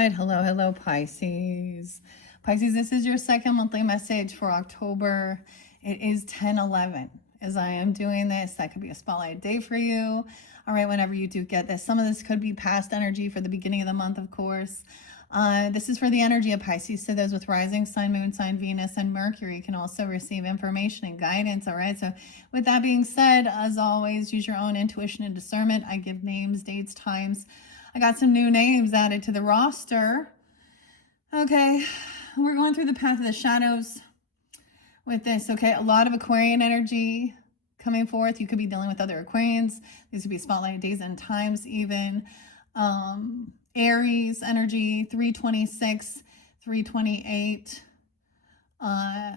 right. Hello, Pisces. Pisces, this is your second monthly message for October. It is 10/11. As I am doing this, that could be a spotlight day for you. All right, whenever you do get this. Some of this could be past energy for the beginning of the month, of course. This is for the energy of Pisces. So those with rising sign, moon sign, Venus, and Mercury can also receive information and guidance. All right. So with that being said, as always, use your own intuition and discernment. I give names, dates, times. I got some new names added to the roster. Okay. We're going through the path of the shadows with this. Okay. A lot of Aquarian energy coming forth. You could be dealing with other Aquarians. These would be spotlight days and times even. Aries energy, 326, 328.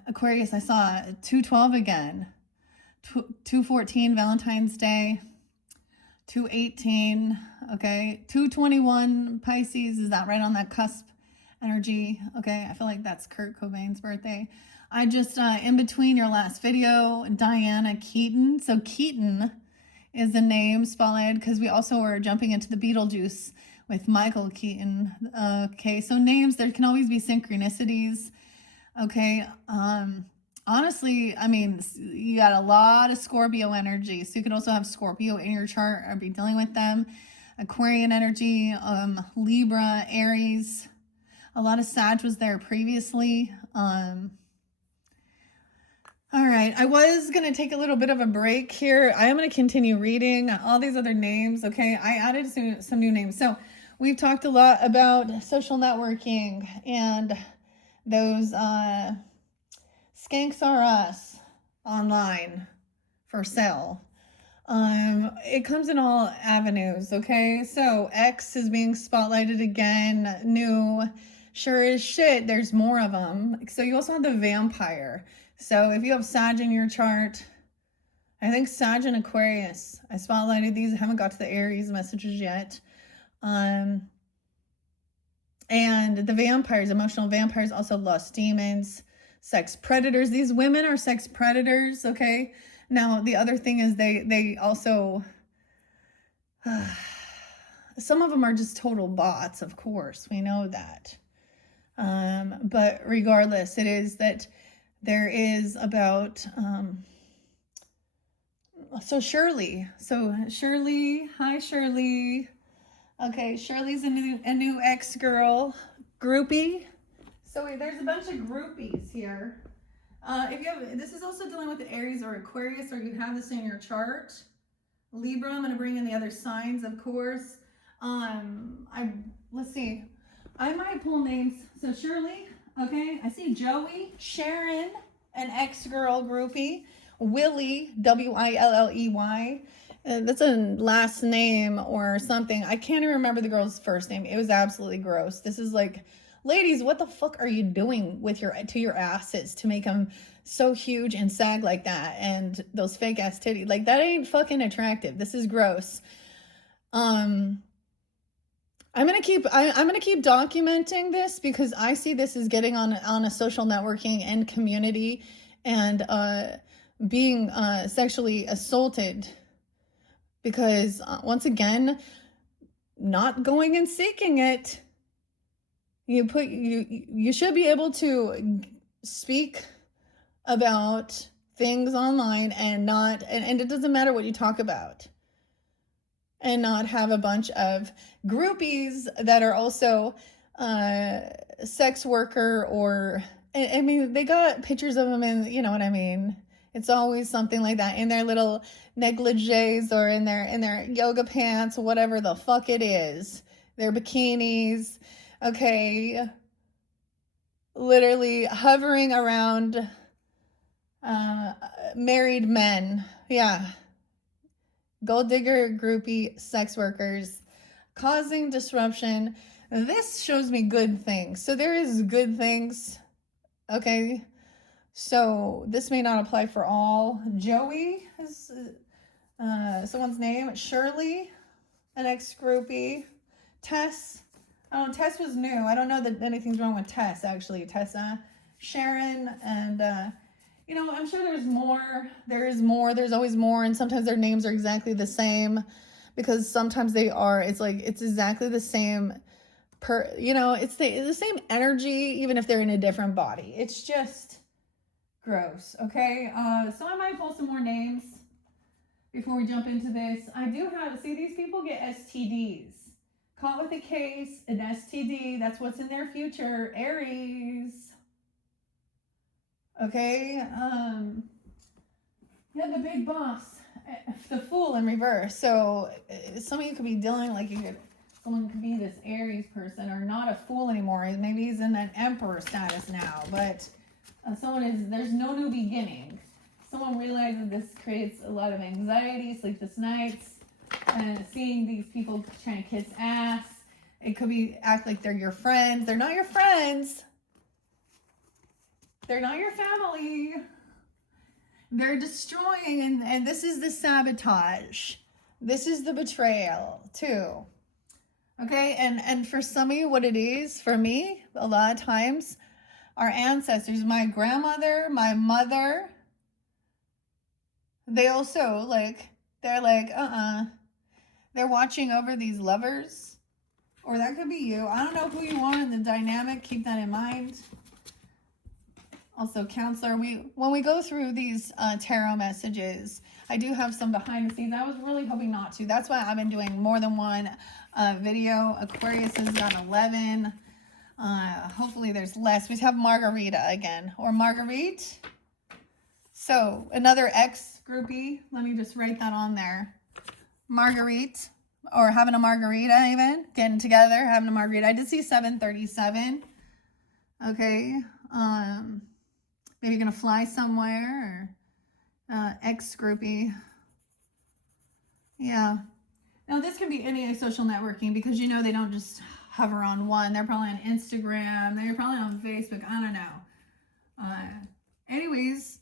Aquarius, I saw 212 again. 214, Valentine's Day. 218, okay. 221, Pisces, is that right on that cusp energy? Okay, I feel like that's Kurt Cobain's birthday. I just, in between your last video, Diana Keaton. So Keaton is the name spotlighted because we also were jumping into the Beetlejuice with Michael Keaton. Okay, so names, there can always be synchronicities. Okay, honestly, I mean, you got a lot of Scorpio energy. So you could also have Scorpio in your chart or be dealing with them. Aquarian energy, Libra, Aries. A lot of Sag was there previously. All right, I was going to take a little bit of a break here. I am going to continue reading all these other names, okay? I added some new names. So we've talked a lot about social networking and those Skanks Are Us online for sale. It comes in all avenues, okay? So X is being spotlighted again, new, sure as shit, there's more of them. So you also have the vampire. So if you have Sag in your chart, I think Sag and Aquarius, I spotlighted these. I haven't got to the Aries messages yet. And the vampires, emotional vampires, also lust demons, sex predators. These women are sex predators, okay? Now, the other thing is they also, some of them are just total bots, of course. We know that. But regardless, it is that there is about, so Shirley, hi Shirley. Okay, Shirley's a new ex-girl groupie. So wait, there's a bunch of groupies here. If you have, this is also dealing with the Aries or Aquarius, or you have this in your chart. Libra, I'm going to bring in the other signs, of course. Let's see. I might pull names. So Shirley, okay, I see Joey, Sharon, an ex-girl groupie, Willie, Willey. That's a last name or something. I can't even remember the girl's first name. It was absolutely gross. This is like, ladies, what the fuck are you doing with your asses to make them so huge and sag like that? And those fake ass titties, like that ain't fucking attractive. This is gross. I'm gonna keep documenting this because I see this as getting on a social networking and community and being sexually assaulted. Because once again, not going and seeking it, you should be able to speak about things online and not, and it doesn't matter what you talk about, and not have a bunch of groupies that are also sex worker or, I mean, they got pictures of them in, you know what I mean? It's always something like that in their little negligees or in their yoga pants, whatever the fuck it is, their bikinis, okay, literally hovering around married men. Yeah. Gold digger, groupie, sex workers, causing disruption. This shows me good things. So there is good things, okay? So this may not apply for all. Joey is someone's name. Shirley, an ex-groupie. Tess. Oh, Tess was new. I don't know that anything's wrong with Tess, actually. Tessa. Sharon, and you know, I'm sure there's more. There is more. There's always more. And sometimes their names are exactly the same because sometimes they are. It's like, it's exactly the same it's the same energy, even if they're in a different body. It's just gross. Okay. So I might pull some more names before we jump into this. I do have, see, these people get STDs. Caught with a case, an STD, that's what's in their future. Aries. Okay. Yeah, the big boss, the Fool in reverse. So some of you could be dealing like someone could be this Aries person, or not a fool anymore. Maybe he's in an emperor status now, but there's no new beginning. Someone realizes this creates a lot of anxiety, sleepless nights, seeing these people trying to kiss ass. It could be act like they're your friends. They're not your friends. They're not your family. They're destroying, and this is the sabotage. This is the betrayal too. Okay, and for some of you, what it is, for me, a lot of times, our ancestors, my grandmother, my mother, they also they're watching over these lovers, or that could be you. I don't know who you are in the dynamic. Keep that in mind. Also, counselor, when we go through these tarot messages, I do have some behind the scenes. I was really hoping not to. That's why I've been doing more than one video. Aquarius has got 11. Hopefully there's less. We have Margarita again, or Marguerite. So another ex groupie. Let me just write that on there. Marguerite, or having a margarita even. Getting together, having a margarita. I did see 737. Okay. Maybe you're going to fly somewhere, or ex groupie. Yeah. Now, this can be any social networking, because they don't just hover on one. They're probably on Instagram. They're probably on Facebook. I don't know. Anyways,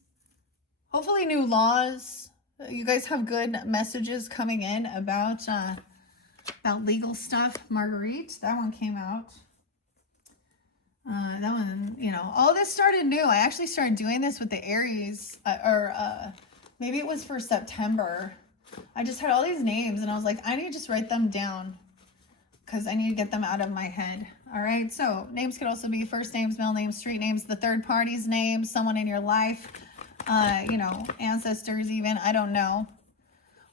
hopefully new laws. You guys have good messages coming in about legal stuff. Marguerite, that one came out. That one, all this started new. I actually started doing this with the Aries, or maybe it was for September. I just had all these names, and I was like, I need to just write them down, because I need to get them out of my head. All right. So names could also be first names, middle names, street names, the third party's name, someone in your life, ancestors even, I don't know,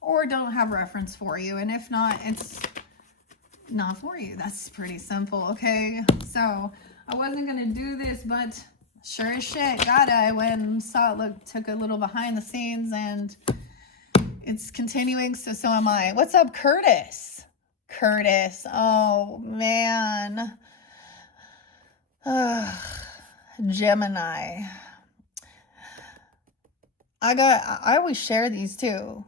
or don't have reference for you. And if not, it's not for you. That's pretty simple. Okay. So I wasn't going to do this, but sure as shit, I went and saw it, took a little behind the scenes, and it's continuing. So am I. What's up, Curtis? Curtis. Oh, man. Gemini. I always share these too.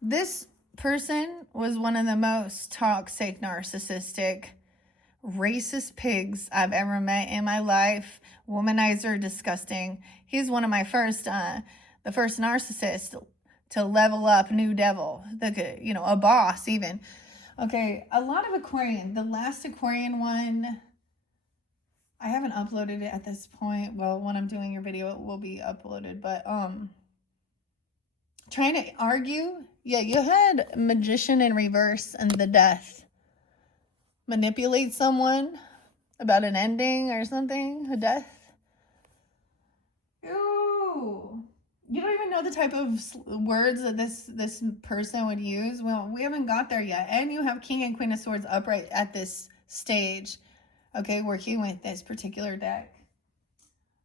This person was one of the most toxic, narcissistic, racist pigs I've ever met in my life. Womanizer, disgusting. He's one of my the first narcissist to level up, new devil, a boss even. Okay, a lot of Aquarian. The last Aquarian one, I haven't uploaded it at this point. Well, when I'm doing your video, it will be uploaded. But trying to argue. Yeah, you had Magician in reverse and the Death. Manipulate someone about an ending or something, a death. Ooh. You don't even know the type of words that this person would use. Well, we haven't got there yet. And you have King and Queen of Swords upright at this stage. Okay, working with this particular deck.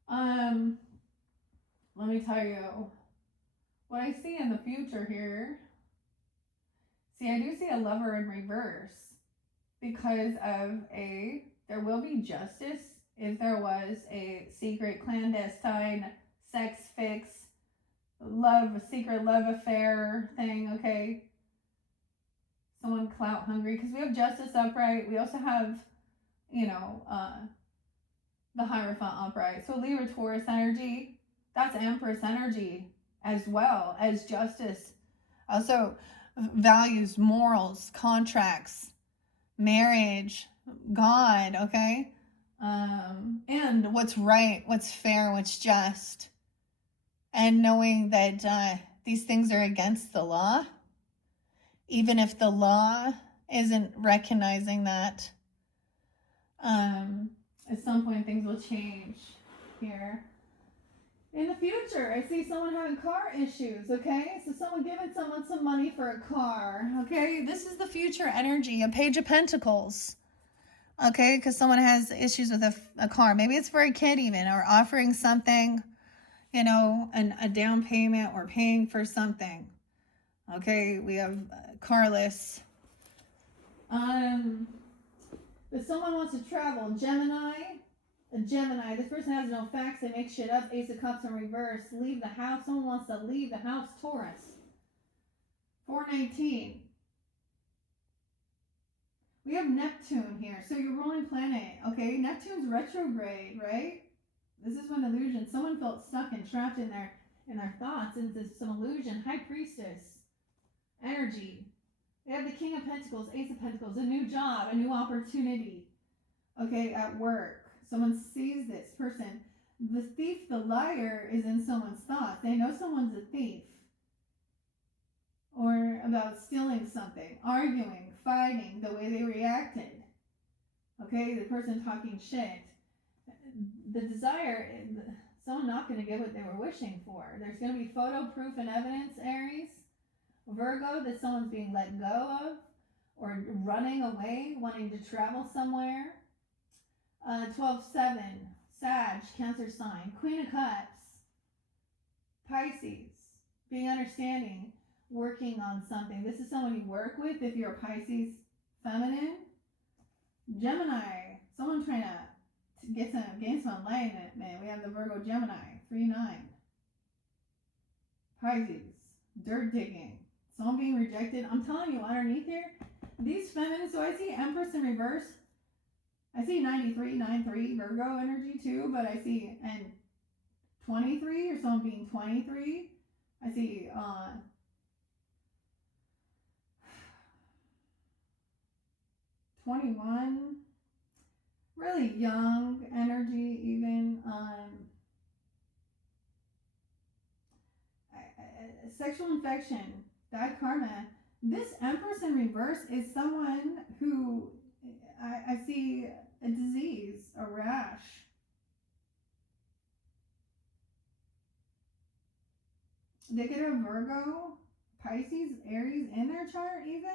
Let me tell you what I see in the future here. See, I do see a Lover in reverse, because of there will be justice if there was a secret, clandestine, sex fix, secret love affair thing, okay? Someone clout hungry, because we have Justice upright. We also have, the Hierophant upright. So Libra, Taurus energy, that's Empress energy as well as Justice. Also values, morals, contracts, marriage, God, okay? And what's right, what's fair, what's just. And knowing that these things are against the law, even if the law isn't recognizing that. At some point, things will change here. In the future, I see someone having car issues, okay? So someone giving someone some money for a car, okay? This is the future energy, a Page of Pentacles, okay? Because someone has issues with a car. Maybe it's for a kid even, or offering something, you know, a down payment or paying for something, okay? We have carless. If someone wants to travel, a Gemini, this person has no facts, they make shit up. Ace of Cups in reverse. Leave the house. Someone wants to leave the house. Taurus. 419. We have Neptune here. So your ruling planet. Okay, Neptune's retrograde, right? This is when illusion. Someone felt stuck and trapped in their thoughts into some illusion. High Priestess. Energy. We have the King of Pentacles, Ace of Pentacles, a new job, a new opportunity. Okay, at work. Someone sees this person. The thief, the liar, is in someone's thoughts. They know someone's a thief. Or about stealing something, arguing, fighting, the way they reacted. Okay, the person talking shit. The desire, someone not going to get what they were wishing for. There's going to be photo, proof, and evidence, Aries. Virgo, that someone's being let go of or running away, wanting to travel somewhere. 12-7, Sag, Cancer sign. Queen of Cups, Pisces, being understanding, working on something. This is someone you work with if you're a Pisces feminine. Gemini, someone trying to gain some enlightenment. Man, we have the Virgo Gemini, 3-9. Pisces, dirt digging. Someone being rejected. I'm telling you, underneath here, these feminines, so I see Empress in reverse. I see 93, 9-3 Virgo energy too, but I see, and 23, or someone being 23. I see 21, really young energy even. Sexual infection, bad karma. This Empress in reverse is someone who, I see a disease, a rash. They could have Virgo, Pisces, Aries in their chart even.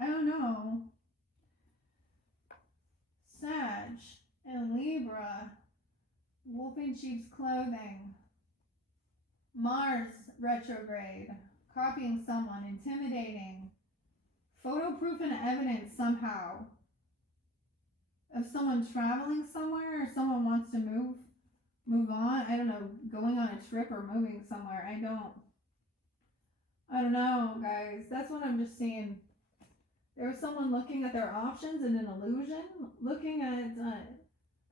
I don't know. Sag and Libra, wolf in sheep's clothing. Mars retrograde, copying someone, intimidating. Photo proof and evidence somehow of someone traveling somewhere, or someone wants to move on. I don't know, going on a trip or moving somewhere. I don't know, guys. That's what I'm just seeing. There was someone looking at their options in an illusion, looking at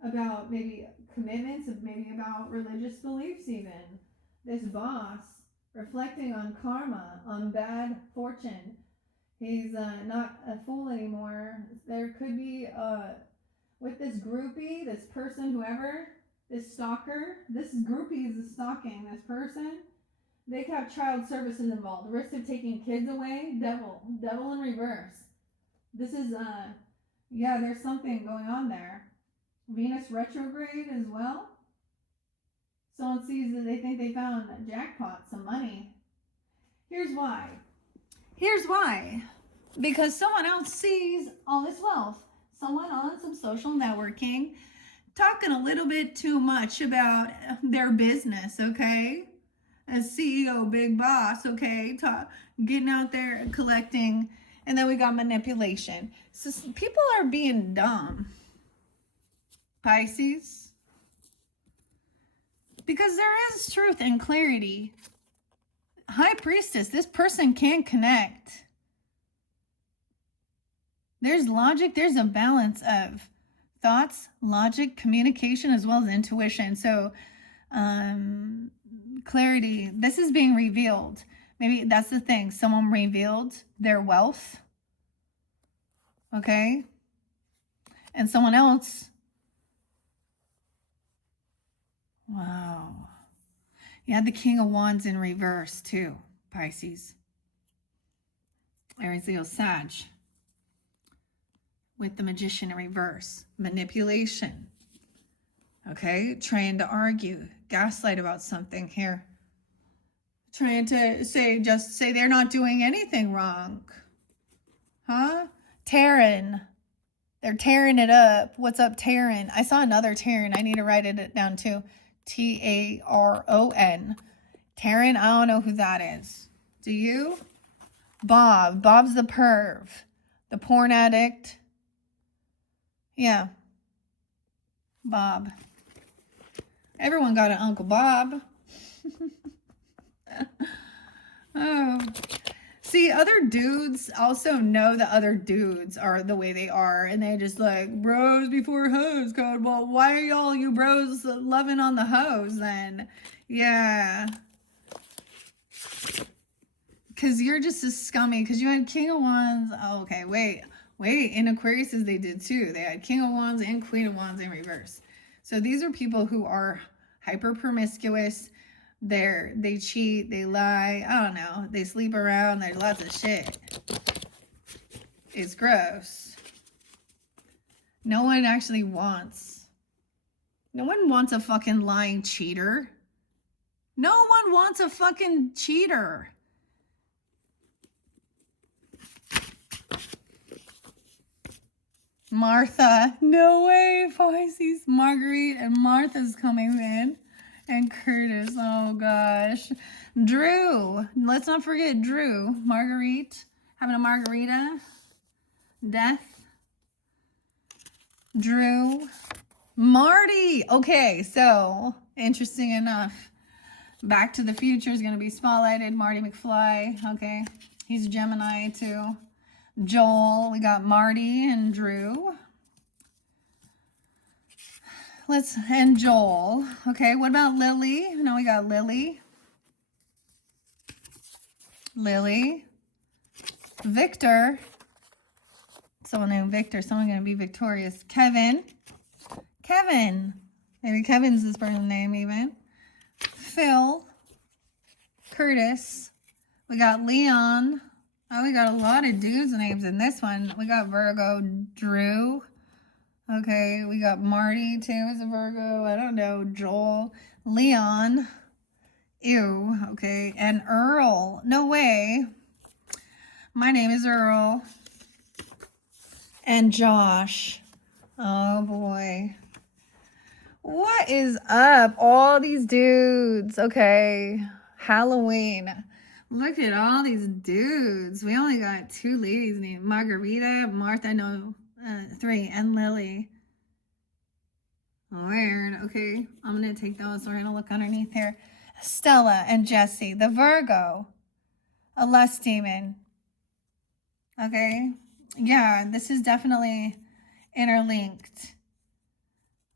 about maybe commitments, maybe about religious beliefs even. This boss reflecting on karma, on bad fortune. He's not a fool anymore. There could be, with this groupie, this person, whoever, this stalker, this groupie is stalking this person. They could have child services involved. Risk of taking kids away. Devil in reverse. This is, yeah, there's something going on there. Venus retrograde as well. Someone sees that they think they found a jackpot, some money. Here's why. Because someone else sees all this wealth. Someone on some social networking talking a little bit too much about their business, okay? As CEO, big boss, okay? Getting out there and collecting. And then we got manipulation. So people are being dumb. Pisces. Because there is truth and clarity. High Priestess, this person can connect. There's logic, there's a balance of thoughts, logic, communication, as well as intuition. So, clarity, this is being revealed. Maybe that's the thing. Someone revealed their wealth. Okay? And someone else. Wow. You had the King of Wands in reverse too, Pisces. Aries, Leo, Sag. with the Magician in reverse. Manipulation. Okay, trying to argue, gaslight about something here. Trying to just say they're not doing anything wrong. Huh? Taryn. They're tearing it up. What's up, Taryn? I saw another Taryn. I need to write it down too. Taron. Taryn, I don't know who that is. Do you? Bob. Bob's the perv. The porn addict. Yeah. Bob. Everyone got an Uncle Bob. Oh. See, other dudes also know that other dudes are the way they are. And they just like, bros before hoes code. Well, why are y'all, you bros, loving on the hoes then? Yeah. Because you're just as scummy. Because you had King of Wands. Oh, okay, wait. In Aquariuses, they did too. They had King of Wands and Queen of Wands in reverse. So these are people who are hyper promiscuous. They cheat, they lie, I don't know. They sleep around, there's lots of shit. It's gross. No one wants a fucking lying cheater. No one wants a fucking cheater. Martha. No way, Pisces. Marguerite and Martha's coming in. And Curtis. Oh, gosh. Drew. Let's not forget Drew. Marguerite. Having a margarita. Death. Drew. Marty. Okay, so interesting enough. Back to the Future is going to be spotlighted. Marty McFly. Okay. He's a Gemini, too. Joel. We got Marty and Drew. And Joel. Okay, what about Lily? No, we got Lily. Victor. Someone named Victor. Someone going to be victorious. Kevin. Maybe Kevin's his birth name even. Phil. Curtis. We got Leon. Oh, we got a lot of dudes' names in this one. We got Virgo. Drew. Okay, we got Marty too as a Virgo. I don't know. Joel. Leon. Ew. Okay. And Earl. No way. My name is Earl. And Josh. Oh boy. What is up? All these dudes. Okay. Halloween. Look at all these dudes. We only got 2 ladies named Margarita, Martha, no, 3, and Lily. Weird. Okay, I'm going to take those. We're going to look underneath here. Stella and Jesse, the Virgo. A lust demon. Okay. Yeah, this is definitely interlinked.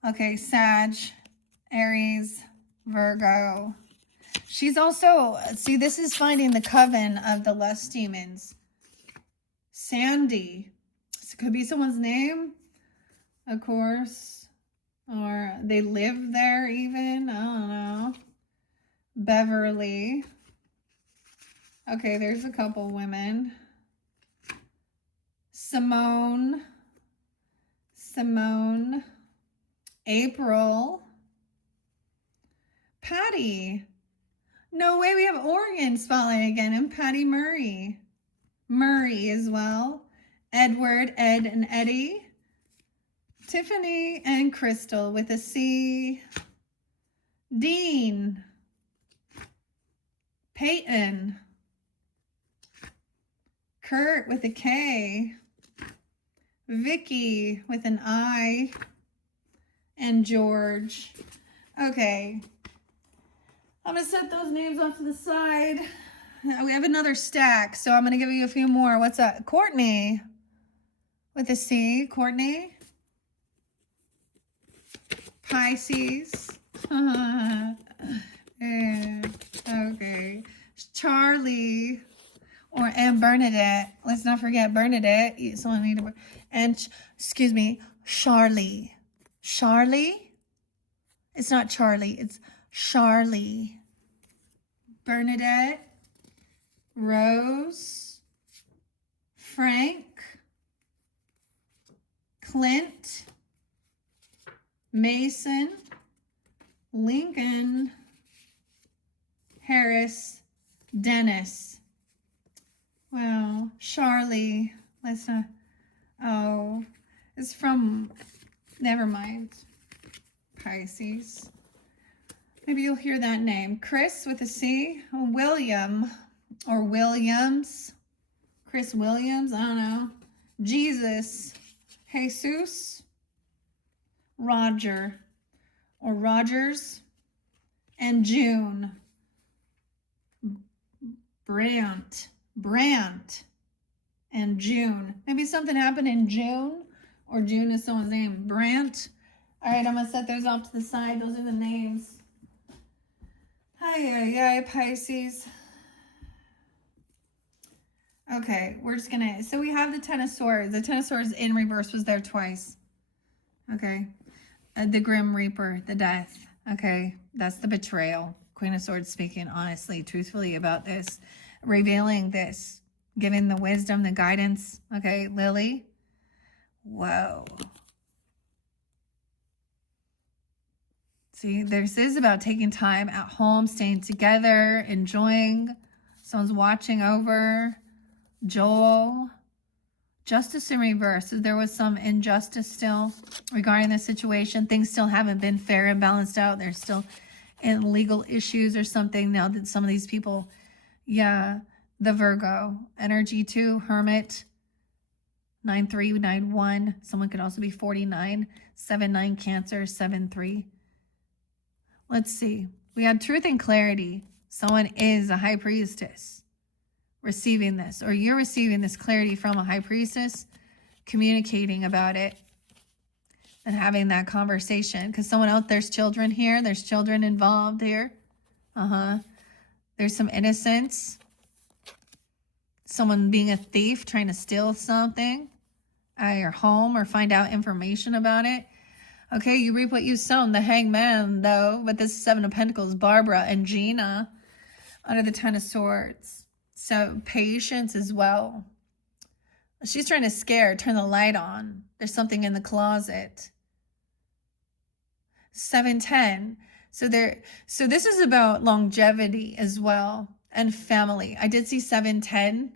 Okay, Sag, Aries, Virgo. She's also, see, this is finding the coven of the lust demons. Sandy. This could be someone's name, of course. Or they live there even. I don't know. Beverly. Okay, there's a couple women. Simone. April. Patty. No way, we have Oregon spotlight again, and Patty Murray. Murray as well. Edward, Ed, and Eddie. Tiffany and Crystal with a C. Dean. Peyton. Kurt with a K. Vicky with an I. And George. Okay. I'm going to set those names off to the side. We have another stack, so I'm going to give you a few more. What's that? Courtney with a C. Courtney. Pisces. Okay. Charlie. And Bernadette. Let's not forget Bernadette. Someone need to, and, excuse me, Charlie. Charlie? It's not Charlie. It's Charlie. Bernadette. Rose. Frank. Clint, Mason, Lincoln, Harris, Dennis. Wow, Charlie. Let's not. Oh, it's from. Never mind. Pisces. Maybe you'll hear that name. Chris with a C. William or Williams. Chris Williams. I don't know. Jesus. Jesus. Roger or Rogers. And June. Brant and June. Maybe something happened in June, or June is someone's name. Brant. All right, I'm gonna set those off to the side. Those are the names. Hi, Pisces. Okay, we're just gonna, so we have the Ten of Swords. The Ten of Swords in reverse was there twice. Okay, the Grim Reaper, the death. Okay, that's the betrayal. Queen of Swords speaking honestly, truthfully about this, revealing this, giving the wisdom, the guidance. Okay, Lily. Whoa. See, this is about taking time at home, staying together, enjoying. Someone's watching over. Joel. Justice in reverse. So there was some injustice still regarding the situation. Things still haven't been fair and balanced out. There's still legal issues or something now that some of these people, yeah, the Virgo energy too, Hermit, 9391. Someone could also be 49, 79 Cancer, 73. Let's see. We had truth and clarity. Someone is a high priestess receiving this, or you're receiving this clarity from a high priestess, communicating about it and having that conversation. Because someone else, there's children here. There's children involved here. There's some innocence. Someone being a thief, trying to steal something at your home or find out information about it. Okay, you reap what you sown. The Hangman, though, but this is Seven of Pentacles, Barbara and Gina under the Ten of Swords. So patience as well. She's trying to turn the light on. There's something in the closet. 710. So this is about longevity as well and family. I did see 710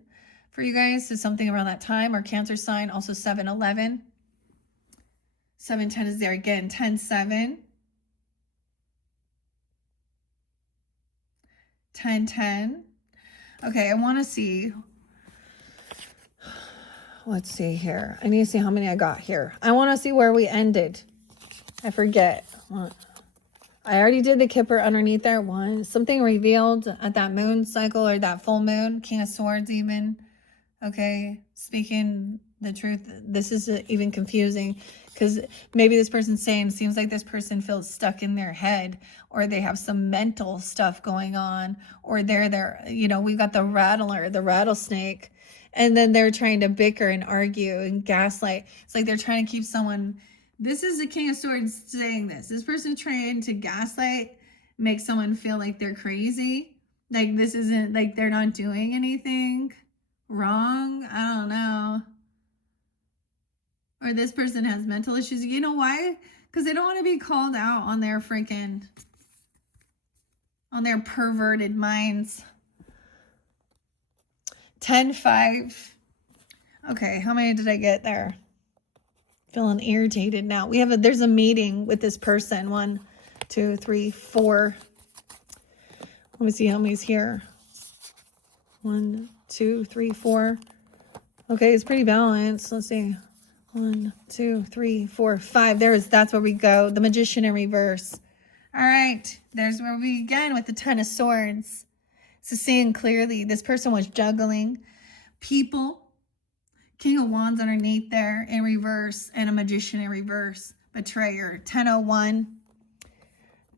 for you guys. So something around that time, or Cancer sign, also 711. 710 is there again. 10-7. 10-10. Okay, I want to see. Let's see here. I need to see how many I got here. I want to see where we ended. I forget. I already did the Kipper underneath there. One. Something revealed at that moon cycle or that full moon. King of Swords even. Okay. Speaking the truth. This is even confusing. Because maybe this person's saying, seems like this person feels stuck in their head, or they have some mental stuff going on, or they're, you know, we've got the rattler, the rattlesnake, and then they're trying to bicker and argue and gaslight. It's like they're trying to keep someone, this is the King of Swords saying this. This person's trying to gaslight, make someone feel like they're crazy. Like this isn't, like they're not doing anything wrong. I don't know. Or this person has mental issues. You know why? Because they don't want to be called out on their perverted minds. 10-5. Okay, how many did I get there? Feeling irritated now. There's a meeting with this person. 1, 2, 3, 4. Let me see how many's here. 1, 2, 3, 4. Okay, it's pretty balanced. Let's see. 1, 2, 3, 4, 5. That's where we go. The Magician in reverse. All right. There's where we begin with the Ten of Swords. So seeing clearly, this person was juggling people. King of Wands underneath there in reverse, and a Magician in reverse. Betrayer. 1001.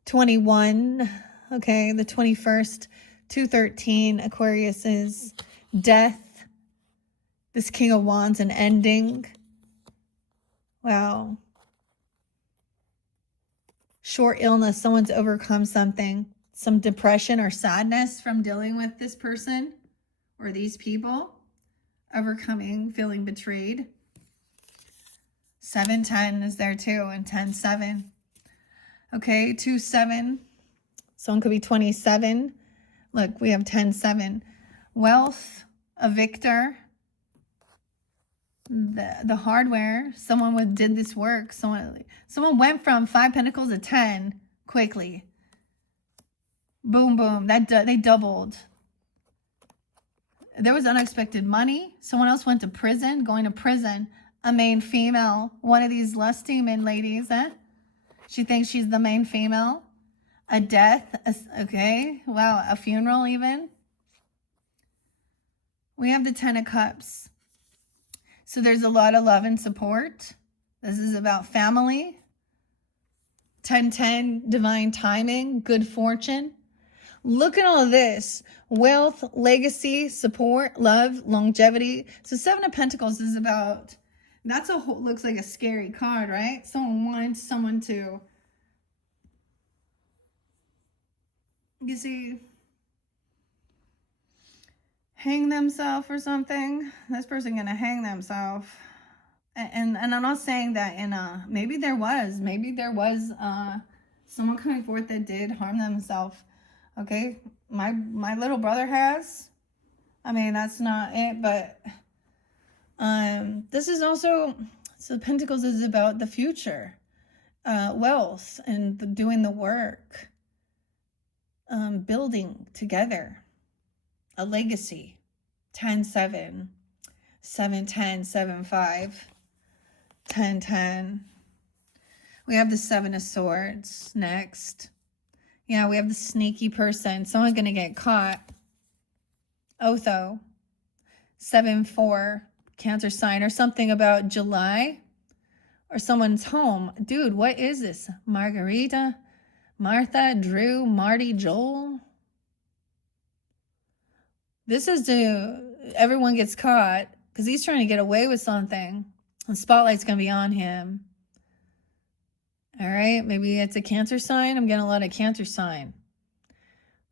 21. Okay. The 21st. 213. Aquarius is death. This King of Wands, an ending. Wow. Short illness. Someone's overcome something. Some depression or sadness from dealing with this person or these people. Overcoming, feeling betrayed. 710 is there too, and 107. Okay, 27. Someone could be 27. Look, we have 107. Wealth, a victor. The hardware. Someone did this work. Someone went from 5 pentacles to 10 quickly. Boom, boom. They doubled. There was unexpected money. Someone else went to prison, going to prison. A main female. One of these lust demon ladies, eh? She thinks she's the main female. A death. Okay. Wow. A funeral even. We have the 10 of Cups. So there's a lot of love and support. This is about family. 1010, divine timing, good fortune. Look at all of this. Wealth, legacy, support, love, longevity. So 7 of Pentacles is about, that's a whole, looks like a scary card, right? Someone wants someone to, you see, hang themselves or something. This person gonna hang themselves. And I'm not saying that in maybe there was someone coming forth that did harm themselves. Okay, my little brother has. I mean, that's not it, but this is also, so Pentacles is about the future, wealth, and doing the work, building together, a legacy. 10-7, 7-10, 7-5, 10-10. We have the 7 of Swords next. Yeah, we have the sneaky person. Someone's going to get caught. Otho. 7-4. Cancer sign or something about July. Or someone's home. Dude, what is this? Margarita? Martha? Drew? Marty? Joel? This is everyone gets caught. Because he's trying to get away with something. The spotlight's going to be on him. All right, maybe it's a Cancer sign. I'm getting a lot of Cancer sign.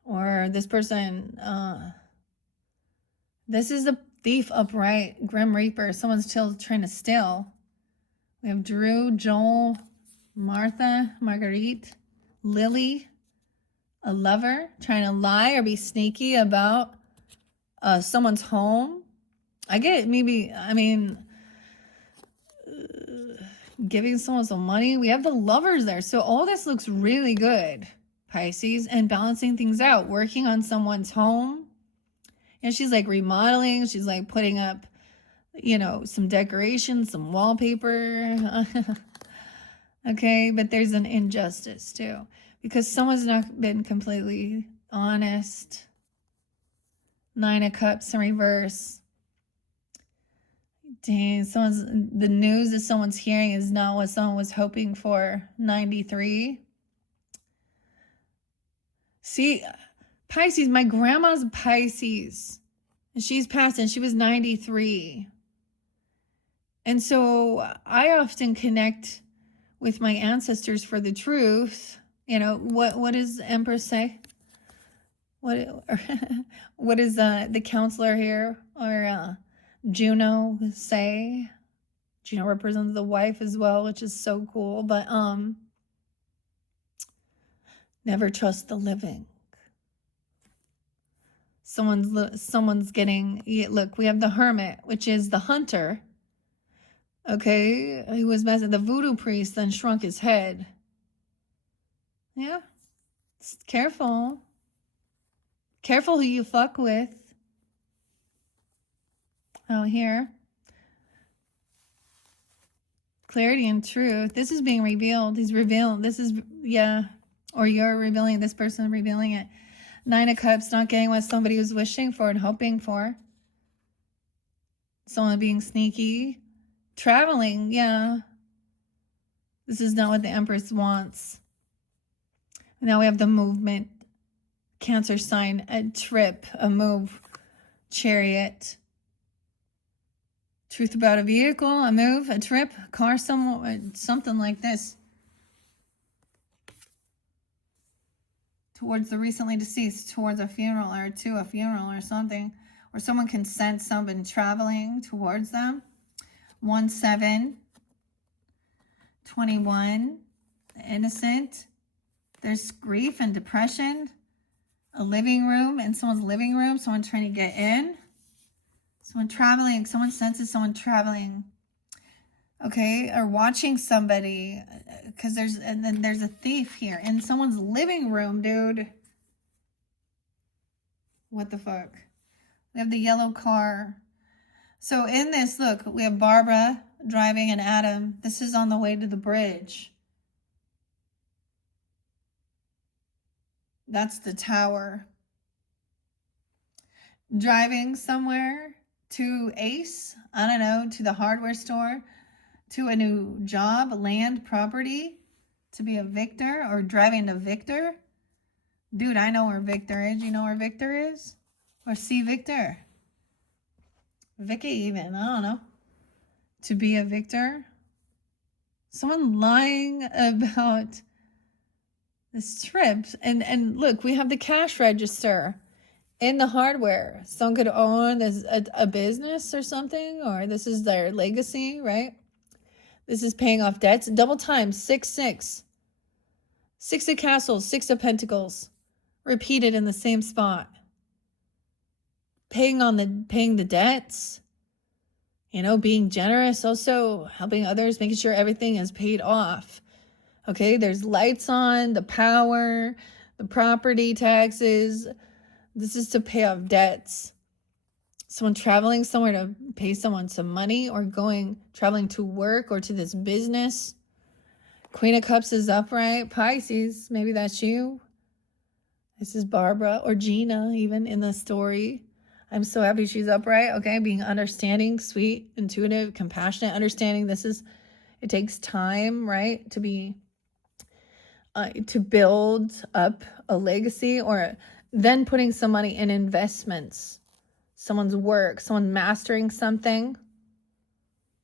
Or this person, this is the thief upright, Grim Reaper. Someone's still trying to steal. We have Drew, Joel, Martha, Marguerite, Lily, a lover, trying to lie or be sneaky about someone's home. I get maybe, I mean, giving someone some money. We have the Lovers there. So all this looks really good, Pisces, and balancing things out, working on someone's home. And she's like remodeling. She's like putting up, you know, some decorations, some wallpaper. Okay, but there's an injustice too, because someone's not been completely honest. 9 of Cups in reverse. Dang, the news that someone's hearing is not what someone was hoping for. 93. See, Pisces, my grandma's Pisces. And she's passed and she was 93. And so I often connect with my ancestors for the truth. You know, what does the Empress say? What is the counselor here? Or Juno say? Juno represents the wife as well, which is so cool. But never trust the living. Someone's getting, look, we have the Hermit, which is the hunter. Okay, who was messing, the voodoo priest then shrunk his head. Yeah, careful. Careful who you fuck with. Oh, here. Clarity and truth. This is being revealed. He's revealed. This is, yeah. Or you're revealing, this person revealing it. 9 of Cups, not getting what somebody was wishing for and hoping for. Someone being sneaky. Traveling, yeah. This is not what the Empress wants. Now we have the movement. Cancer sign, a trip, a move, Chariot. Truth about a vehicle, a move, a trip, a car, something like this. Towards the recently deceased, towards a funeral or to a funeral or something. Or someone can sense someone traveling towards them. 1-7. 21, innocent. There's grief and depression. A living room, in someone's living room, someone trying to get in. Someone traveling, someone senses someone traveling. Okay, or watching somebody, because there's a thief here in someone's living room, dude. What the fuck? We have the yellow car. So in this, look, we have Barbara driving and Adam. This is on the way to the bridge. That's the tower. Driving somewhere to Ace, I don't know, to the hardware store, to a new job, land, property, to be a Victor, or driving to Victor. Dude, I know where Victor is. You know where Victor is? Or see Victor? Vicky even, I don't know. To be a Victor. Someone lying about this trip. And look, we have the cash register in the hardware. Someone could own a business or something, or this is their legacy, right? This is paying off debts. Double time, 6, 6. 6 of castles, 6 of pentacles. Repeated in the same spot. Paying the debts. You know, being generous, also helping others, making sure everything is paid off. Okay, there's lights on, the power, the property taxes. This is to pay off debts. Someone traveling somewhere to pay someone some money, or traveling to work or to this business. Queen of Cups is upright. Pisces, maybe that's you. This is Barbara or Gina even in the story. I'm so happy she's upright. Okay, being understanding, sweet, intuitive, compassionate, understanding. It takes time, right? To build up a legacy, or then putting some money in investments. Someone's work, someone mastering something.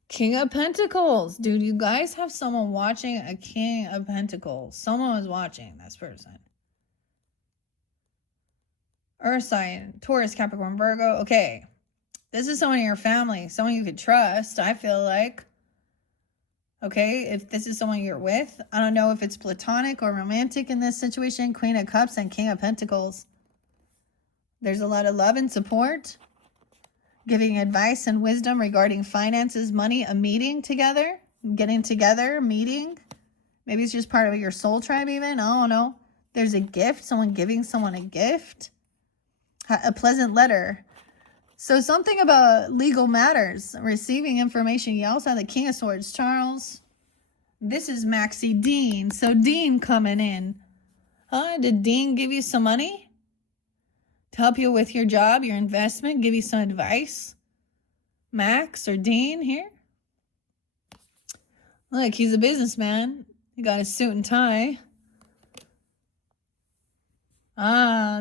King of Pentacles. Dude, you guys have someone watching a King of Pentacles. Someone was watching this person. Earth sign, Taurus, Capricorn, Virgo. Okay. This is someone in your family, someone you could trust, I feel like. Okay, if this is someone you're with. I don't know if it's platonic or romantic in this situation. Queen of Cups and King of Pentacles. There's a lot of love and support. Giving advice and wisdom regarding finances, money, a meeting together. Getting together, meeting. Maybe it's just part of your soul tribe even. I don't know. There's a gift, someone giving someone a gift. A pleasant letter. So something about legal matters. Receiving information. You also have the King of Swords, Charles. This is Maxie Dean. So Dean coming in. Huh? Did Dean give you some money? To help you with your job, your investment? Give you some advice? Max or Dean here? Look, he's a businessman. He got his suit and tie.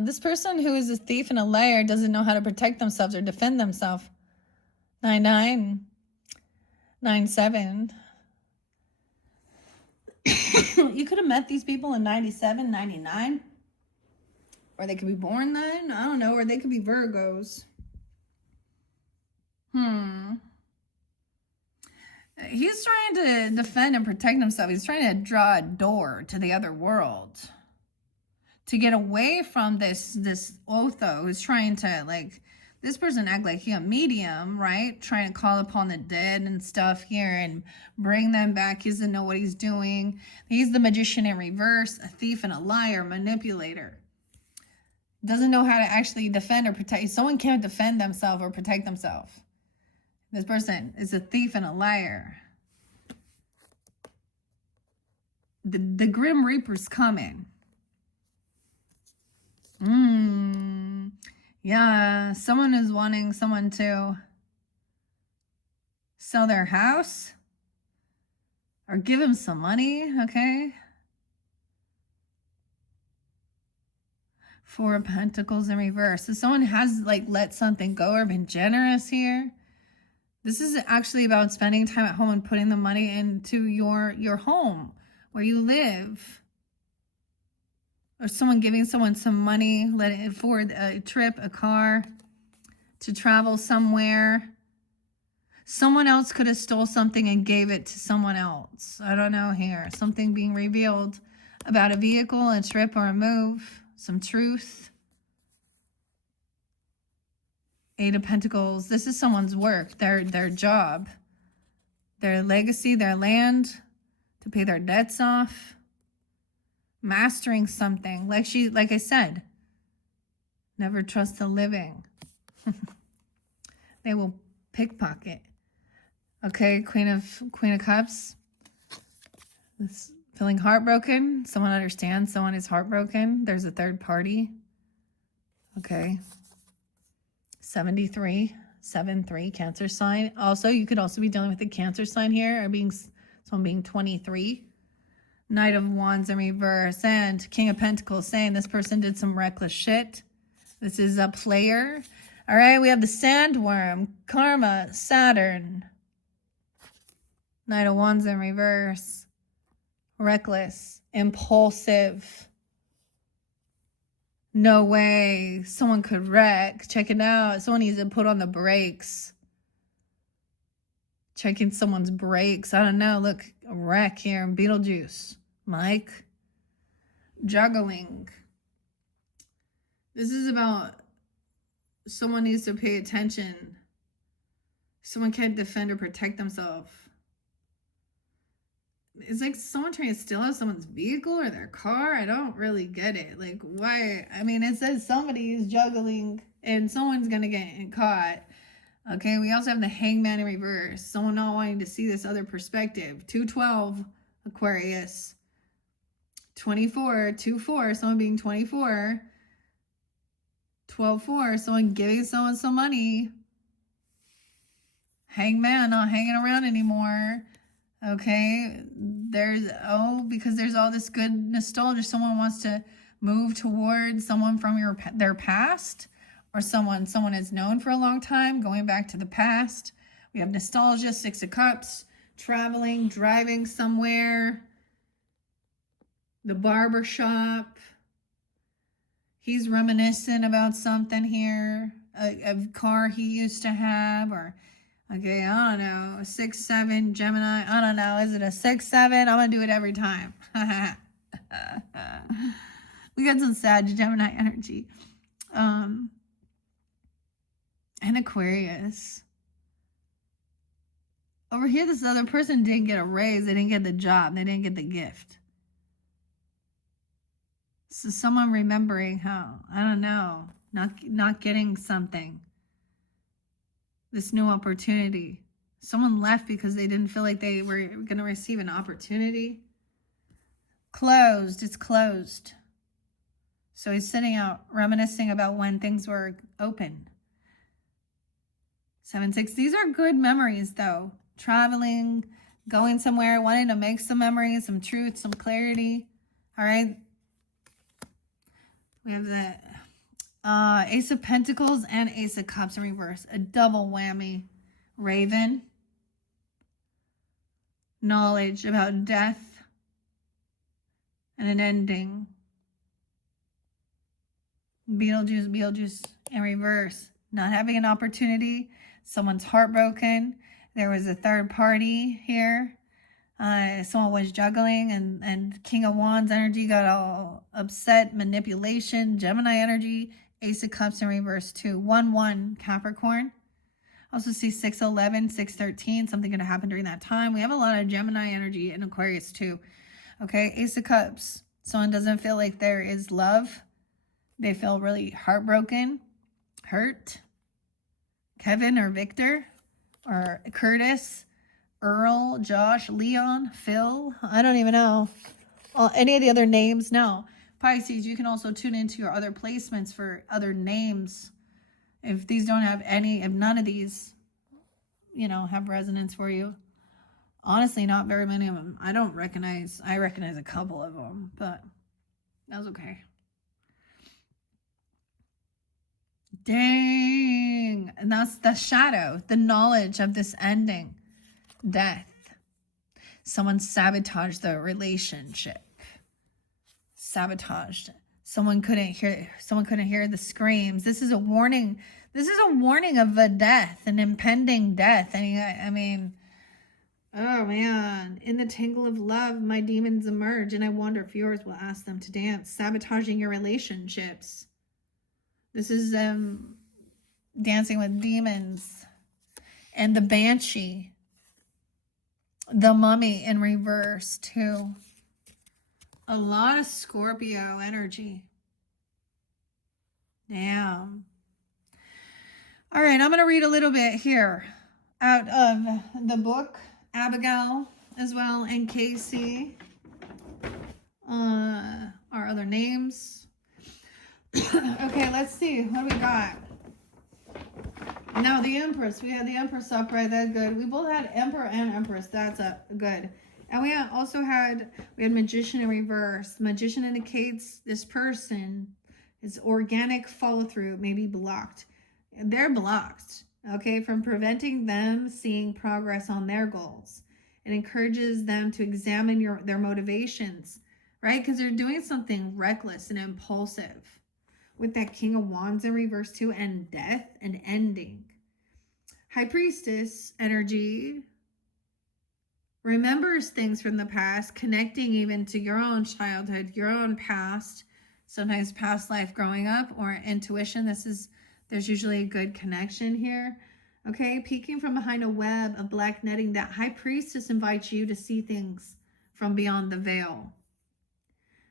This person who is a thief and a liar doesn't know how to protect themselves or defend themselves. 9-9. 9-7. You could have met these people in 97, 99. Or they could be born then. I don't know. Or they could be Virgos. He's trying to defend and protect himself. He's trying to draw a door to the other world. To get away from this Otho who's trying to, like, this person act like he a medium, right? Trying to call upon the dead and stuff here and bring them back. He doesn't know what he's doing. He's the magician in reverse, a thief and a liar, manipulator. Doesn't know how to actually defend or protect. Someone can't defend themselves or protect themselves. This person is a thief and a liar. The Grim Reaper's coming. Yeah, someone is wanting someone to sell their house or give him some money, okay? 4 of Pentacles in reverse. So someone has, like, let something go or been generous here. This is actually about spending time at home and putting the money into your home where you live. Or someone giving someone some money for a trip, a car, to travel somewhere. Someone else could have stole something and gave it to someone else. I don't know here. Something being revealed about a vehicle, a trip, or a move. Some truth. Eight of Pentacles. This is someone's work, their job, their legacy, their land, to pay their debts off. Mastering something. Like I said, never trust the living. They will pickpocket. Okay, Queen of Cups. This feeling heartbroken. Someone understands someone is heartbroken. There's a third party. Okay. 73, 7-3, Cancer sign. Also, you could also be dealing with a Cancer sign here, or someone being 23. Knight of Wands in reverse, and King of Pentacles saying this person did some reckless shit. This is a player. All right, we have the Sandworm, Karma, Saturn. Knight of Wands in reverse. Reckless, impulsive. No way. Someone could wreck. Check it out. Someone needs to put on the brakes. Checking someone's brakes. I don't know. Look, a wreck here. Beetlejuice. Mike. Juggling. This is about someone needs to pay attention. Someone can't defend or protect themselves. It's like someone trying to steal out someone's vehicle or their car. I don't really get it. Like, why? I mean, it says somebody is juggling and someone's going to get caught. Okay, we also have the Hangman in reverse. Someone not wanting to see this other perspective. 212, Aquarius. 24, 2-4, someone being 24. 12-4, someone giving someone some money. Hangman, not hanging around anymore. Okay, because there's all this good nostalgia. Someone wants to move towards someone from their past, or someone is known for a long time, going back to the past. We have nostalgia, 6 of Cups, traveling, driving somewhere, the barber shop. He's reminiscent about something here, a car he used to have, or okay, I don't know, 6-7, Gemini, I don't know, is it a 6-7? I'm going to do it every time. We got some Sag Gemini energy. And Aquarius. Over here, this other person didn't get a raise. They didn't get the job. They didn't get the gift. So someone remembering how, I don't know, not getting something. This new opportunity. Someone left because they didn't feel like they were going to receive an opportunity. Closed. It's closed. So he's sitting out reminiscing about when things were open. 7-6. These are good memories, though. Traveling, going somewhere, wanting to make some memories, some truth, some clarity. All right. We have the Ace of Pentacles and Ace of Cups in reverse. A double whammy. Raven. Knowledge about death and an ending. Beetlejuice in reverse. Not having an opportunity. Someone's heartbroken. There was a third party here. Someone was juggling, and King of Wands energy got all upset. Manipulation. Gemini energy. Ace of Cups in reverse too. 1-1 Capricorn. Also see 6-11, 6-13. Something going to happen during that time. We have a lot of Gemini energy in Aquarius too. Okay, Ace of Cups. Someone doesn't feel like there is love. They feel really heartbroken, hurt. Kevin or Victor or Curtis, Earl, Josh, Leon, Phil. I don't even know. Any of the other names? No. Pisces, you can also tune into your other placements for other names. If these don't have any, if none of these, have resonance for you. Honestly, not very many of them. I recognize a couple of them, but that's okay. Dang. And that's the shadow, the knowledge of this ending. Death. Someone sabotaged the relationship. Sabotaged. Someone couldn't hear the screams. This is a warning This is a warning of a death, an impending death. I mean, oh man. In the tangle of love, my demons emerge, and I wonder if yours will ask them to dance, sabotaging your relationships. This is dancing with demons. And the banshee. The mummy in reverse, too. A lot of Scorpio energy. Damn. All right, I'm going to read a little bit here out of the book, Abigail, as well, and Casey. Our other names. Okay, let's see. What do we got? Now, the Empress. We had the Empress upright. That's good. We both had Emperor and Empress. That's good. And we also had Magician in reverse. Magician indicates this person is organic follow-through may be blocked. They're blocked, okay, from preventing them seeing progress on their goals. It encourages them to examine their motivations, right? Because they're doing something reckless and impulsive. With that King of Wands in reverse too, and death and ending. High Priestess energy remembers things from the past, connecting even to your own childhood, your own past, sometimes past life growing up, or intuition. There's usually a good connection here. Okay, peeking from behind a web of black netting, that High Priestess invites you to see things from beyond the veil.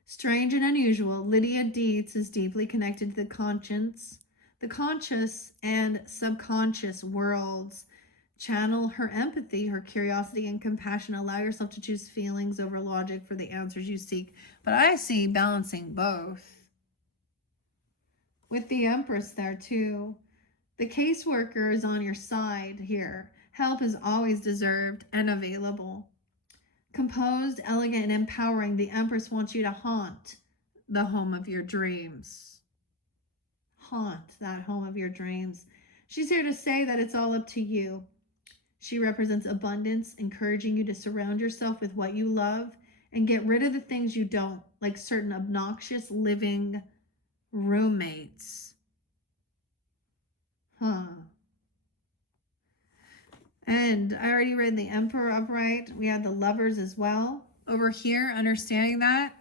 Strange and unusual, Lydia Dietz is deeply connected to the conscious and subconscious worlds. Channel her empathy, her curiosity, and compassion. Allow yourself to choose feelings over logic for the answers you seek. But I see balancing both. With the Empress there too. The caseworker is on your side here. Help is always deserved and available. Composed, elegant, and empowering, the Empress wants you to haunt the home of your dreams. Haunt that home of your dreams. She's here to say that it's all up to you. She represents abundance, encouraging you to surround yourself with what you love and get rid of the things you don't, like certain obnoxious living roommates. And I already read the Emperor upright. We had the Lovers as well. Over here, understanding that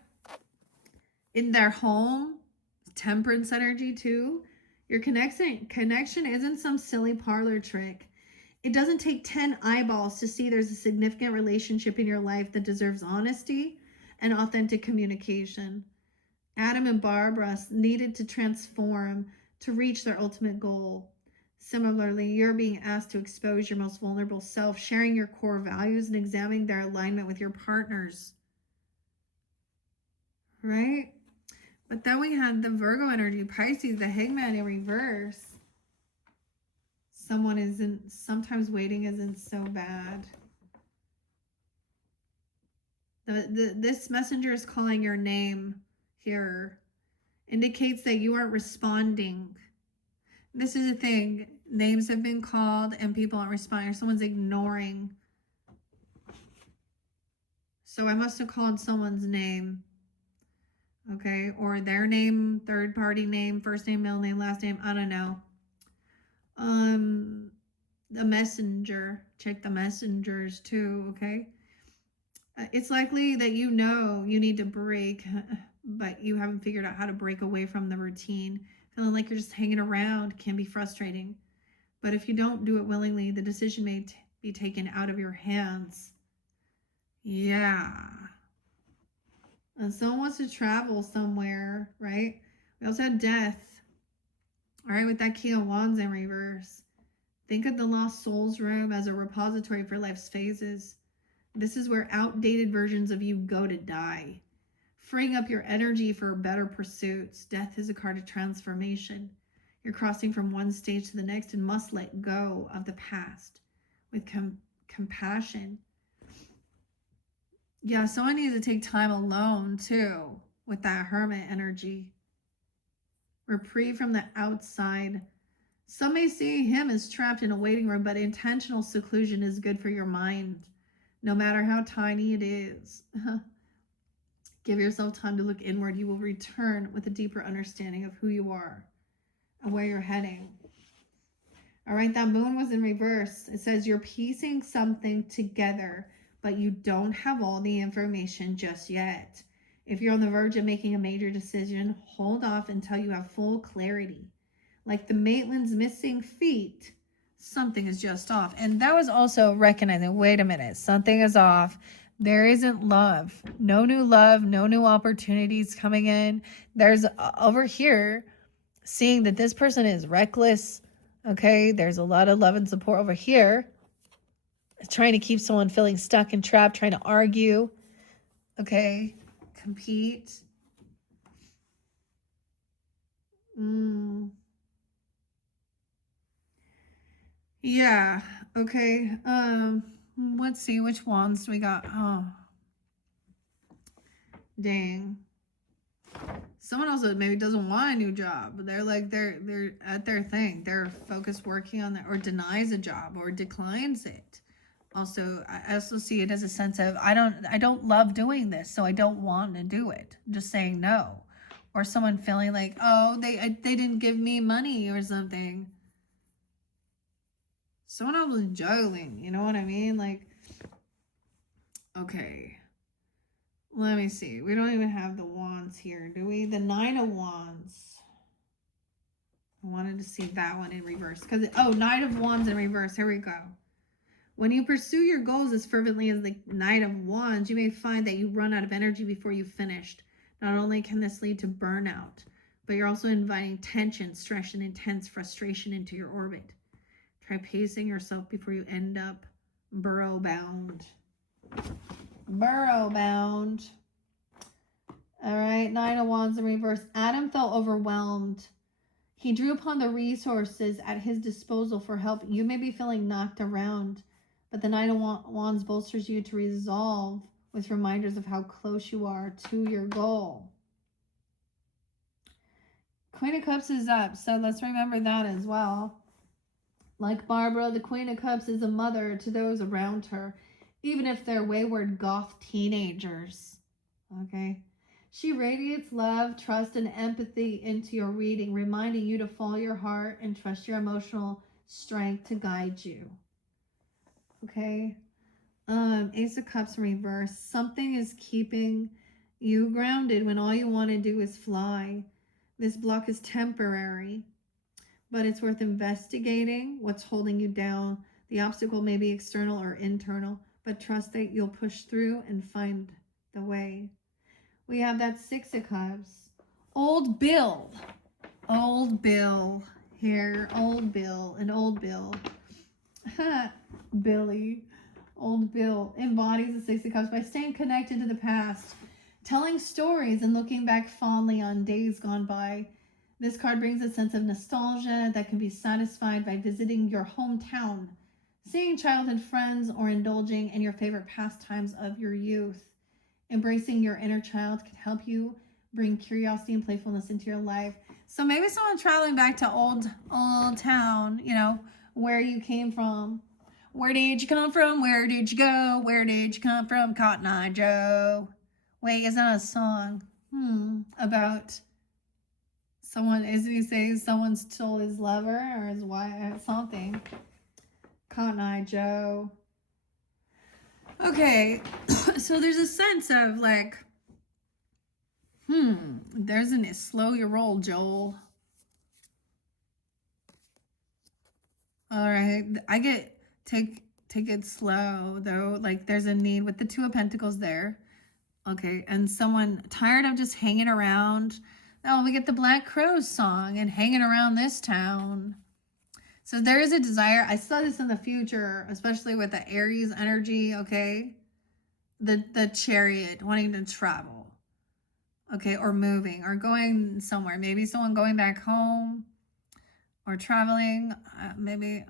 in their home, Temperance energy too. Your connection isn't some silly parlor trick. It doesn't take 10 eyeballs to see there's a significant relationship in your life that deserves honesty and authentic communication. Adam and Barbara needed to transform to reach their ultimate goal. Similarly, you're being asked to expose your most vulnerable self, sharing your core values and examining their alignment with your partners. Right? But then we had the Virgo energy, Pisces, the Hangman in reverse. Sometimes waiting isn't so bad. This messenger is calling your name here. Indicates that you aren't responding. This is a thing. Names have been called and people aren't responding. Someone's ignoring. So I must have called someone's name. Okay, or their name, third party name, first name, middle name, last name, I don't know. The messenger, check the messengers too, okay? It's likely that you know you need to break, but you haven't figured out how to break away from the routine. Feeling like you're just hanging around can be frustrating. But if you don't do it willingly, the decision may be taken out of your hands. Yeah. And someone wants to travel somewhere, right? We also had death. All right, with that King of Wands in reverse. Think of the Lost Souls room as a repository for life's phases. This is where outdated versions of you go to die. Freeing up your energy for better pursuits. Death is a card of transformation. You're crossing from one stage to the next and must let go of the past with compassion. Yeah, someone needs to take time alone too with that Hermit energy. Reprieve from the outside. Some may see him as trapped in a waiting room, but intentional seclusion is good for your mind, no matter how tiny it is. Give yourself time to look inward. You will return with a deeper understanding of who you are and where you're heading. All right, that moon was in reverse. It says you're piecing something together, but you don't have all the information just yet. If you're on the verge of making a major decision, hold off until you have full clarity. Like the Maitland's missing feet, something is just off. And that was also recognizing, wait a minute, something is off. There isn't love. No new love, no new opportunities coming in. There's over here seeing that this person is reckless. Okay, there's a lot of love and support over here. Trying to keep someone feeling stuck and trapped, trying to argue. Okay, compete. Yeah, okay. Let's see which ones we got. Oh, dang. Someone else maybe doesn't want a new job. They're like they're at their thing. They're focused working on that, or denies a job or declines it. Also, I also see it as a sense of I don't love doing this, so I don't want to do it. Just saying no. Or someone feeling like, oh, they didn't give me money or something. Someone else was juggling, you know what I mean? Like, okay. Let me see. We don't even have the wands here, do we? The 9 of Wands. I wanted to see that one in reverse. Oh, 9 of Wands in reverse. Here we go. When you pursue your goals as fervently as the Knight of Wands, you may find that you run out of energy before you've finished. Not only can this lead to burnout, but you're also inviting tension, stress, and intense frustration into your orbit. Try pacing yourself before you end up burrow bound. Burrow bound. All right, 9 of Wands in reverse. Adam felt overwhelmed. He drew upon the resources at his disposal for help. You may be feeling knocked around, but the 9 of Wands bolsters you to resolve with reminders of how close you are to your goal. Queen of Cups is up, so let's remember that as well. Like Barbara, the Queen of Cups is a mother to those around her, even if they're wayward goth teenagers. Okay? She radiates love, trust, and empathy into your reading, reminding you to follow your heart and trust your emotional strength to guide you. Okay? Ace of Cups in reverse. Something is keeping you grounded when all you want to do is fly. This block is temporary, but it's worth investigating what's holding you down. The obstacle may be external or internal, but trust that you'll push through and find the way. We have that 6 of Cups. Old Bill. Old Bill. Here, Old Bill and Old Bill. Billy. Old Bill embodies the 6 of Cups by staying connected to the past, telling stories and looking back fondly on days gone by. This card brings a sense of nostalgia that can be satisfied by visiting your hometown, seeing childhood friends, or indulging in your favorite pastimes of your youth. Embracing your inner child can help you bring curiosity and playfulness into your life. So maybe someone traveling back to old town, you know, where you came from. Where did you come from? Where did you go? Where did you come from? Cotton Eye Joe. Wait, is that a song? About someone, is he saying someone stole his lover or his wife? Something. Cotton Eye Joe. Okay, so there's a sense of like, there's a slow your roll, Joel. All right, I get take it slow though. Like there's a need with the 2 of Pentacles there. Okay, and someone tired of just hanging around. Oh, we get the Black Crows song and hanging around this town. So there is a desire. I saw this in the future, especially with the Aries energy, okay? The Chariot, wanting to travel, okay? Or moving, or going somewhere. Maybe someone going back home, or traveling. Maybe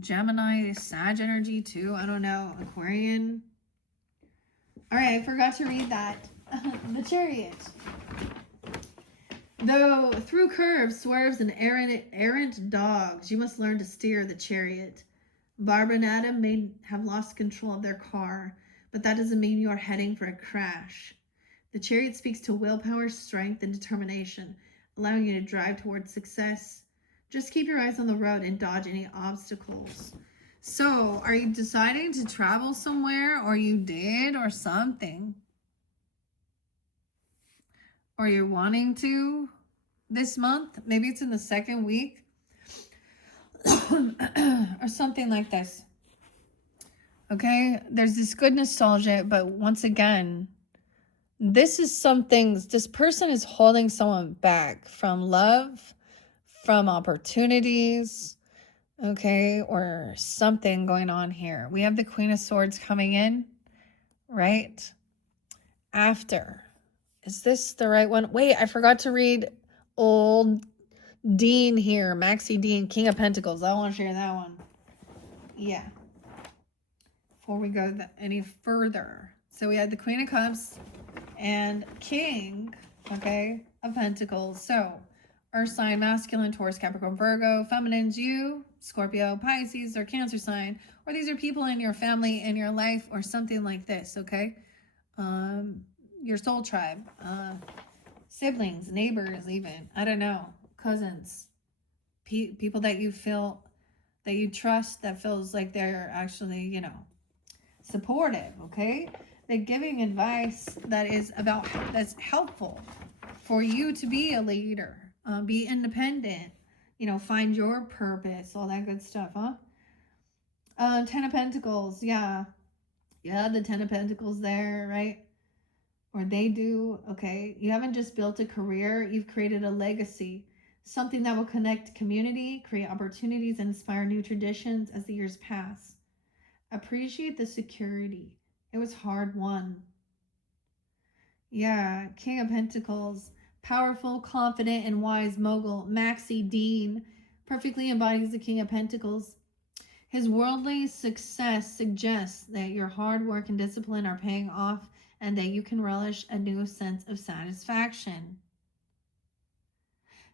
Gemini, Sag energy too. I don't know. Aquarian. All right, I forgot to read that. The Chariot. Though through curves, swerves, and errant dogs, you must learn to steer the chariot. Barbara and Adam may have lost control of their car, but that doesn't mean you are heading for a crash. The chariot speaks to willpower, strength, and determination, allowing you to drive towards success. Just keep your eyes on the road and dodge any obstacles. So, are you deciding to travel somewhere, or you did, or something? Or you're wanting to this month? Maybe it's in the second week. Or something like this. Okay? There's this good nostalgia, but once again, this person is holding someone back from love, from opportunities, okay, or something going on here. We have the Queen of Swords coming in, right? After. Is this the right one? Wait, I forgot to read old Dean here. Maxie Dean, King of Pentacles. I want to share that one. Yeah. Before we go any further. So we had the Queen of Cups and King, okay, of Pentacles. So Earth sign, masculine, Taurus, Capricorn, Virgo. Feminines, you, Scorpio, Pisces, or Cancer sign. Or these are people in your family, in your life, or something like this, okay? Your soul tribe. Siblings, neighbors even. I don't know. Cousins. People that you feel, that you trust, that feels like they're actually, you know, supportive, okay? They're giving advice that's helpful for you to be a leader. Be independent, you know, find your purpose, all that good stuff, huh? Ten of Pentacles, yeah. Yeah, the Ten of Pentacles there, right? Or they do, okay? You haven't just built a career, you've created a legacy. Something that will connect community, create opportunities, and inspire new traditions as the years pass. Appreciate the security. It was hard won. Yeah, King of Pentacles. Powerful, confident, and wise mogul, Maxie Dean, perfectly embodies the King of Pentacles. His worldly success suggests that your hard work and discipline are paying off and that you can relish a new sense of satisfaction.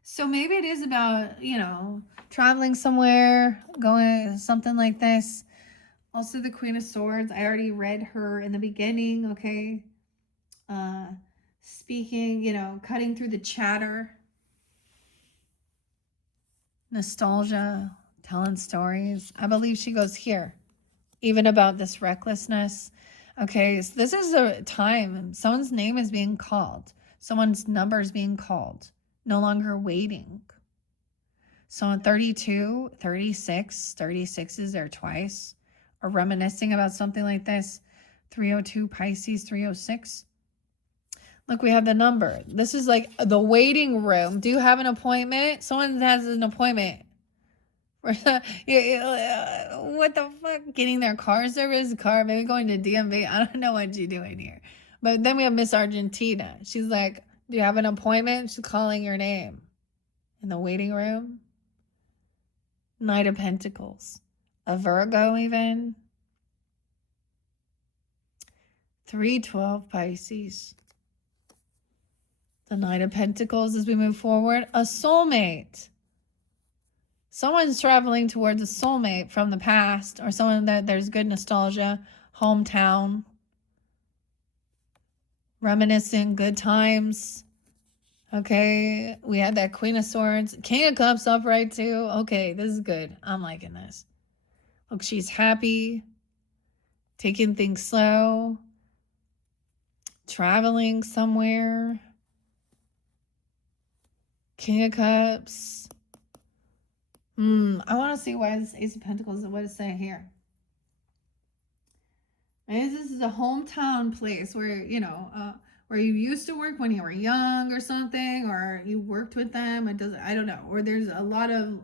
So maybe it is about, you know, traveling somewhere, going something like this. Also the Queen of Swords. I already read her in the beginning, okay? Speaking, you know, cutting through the chatter. Nostalgia, telling stories. I believe she goes here. Even about this recklessness. Okay, so this is a time someone's name is being called. Someone's number is being called. No longer waiting. So on 32, 36, 36 is there twice. Or reminiscing about something like this. 302 Pisces, 306. Look, we have the number. This is like the waiting room. Do you have an appointment? Someone has an appointment. What the fuck? Getting their car service, maybe going to DMV. I don't know what you're doing here. But then we have Miss Argentina. She's like, do you have an appointment? She's calling your name. In the waiting room. Knight of Pentacles. A Virgo even. 312 Pisces. The Knight of Pentacles as we move forward. A soulmate. Someone's traveling towards a soulmate from the past, or someone that there's good nostalgia, hometown, reminiscing good times. Okay, we had that Queen of Swords, King of Cups upright too. Okay, this is good. I'm liking this. Look, she's happy, taking things slow, traveling somewhere. King of Cups. I want to see why this Ace of Pentacles, what does it say here? And this is a hometown place where, you know, where you used to work when you were young or something, or you worked with them. I don't know. Or there's a lot of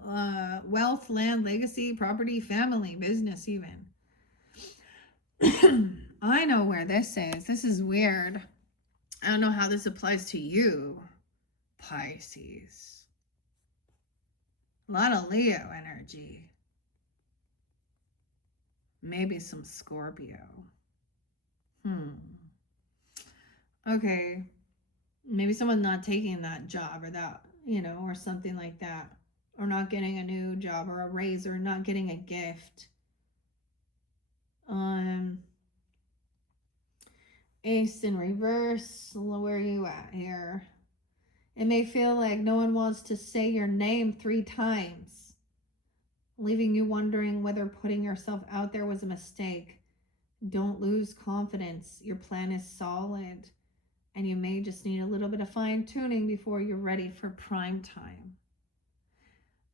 wealth, land, legacy, property, family, business even. I know where this is. This is weird. I don't know how this applies to you, Pisces. A lot of Leo energy. Maybe some Scorpio. Okay. Maybe someone's not taking that job or that, you know, or something like that. Or not getting a new job or a raise or not getting a gift. Ace in reverse. Where are you at here? It may feel like no one wants to say your name 3 times. leaving you wondering whether putting yourself out there was a mistake. Don't lose confidence. Your plan is solid, and you may just need a little bit of fine tuning before you're ready for prime time.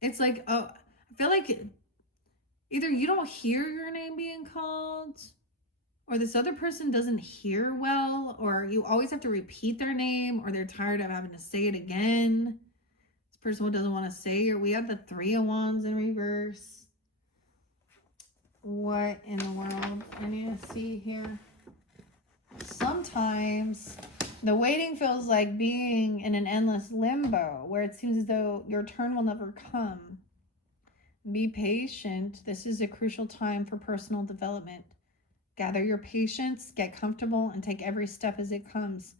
It's like, oh, I feel like either you don't hear your name being called, or this other person doesn't hear well, or you always have to repeat their name, or they're tired of having to say it again. This person doesn't want to say it. We have the Three of Wands in reverse. What in the world? I need to see here. Sometimes the waiting feels like being in an endless limbo where it seems as though your turn will never come. Be patient. This is a crucial time for personal development. Gather your patience, get comfortable, and take every step as it comes.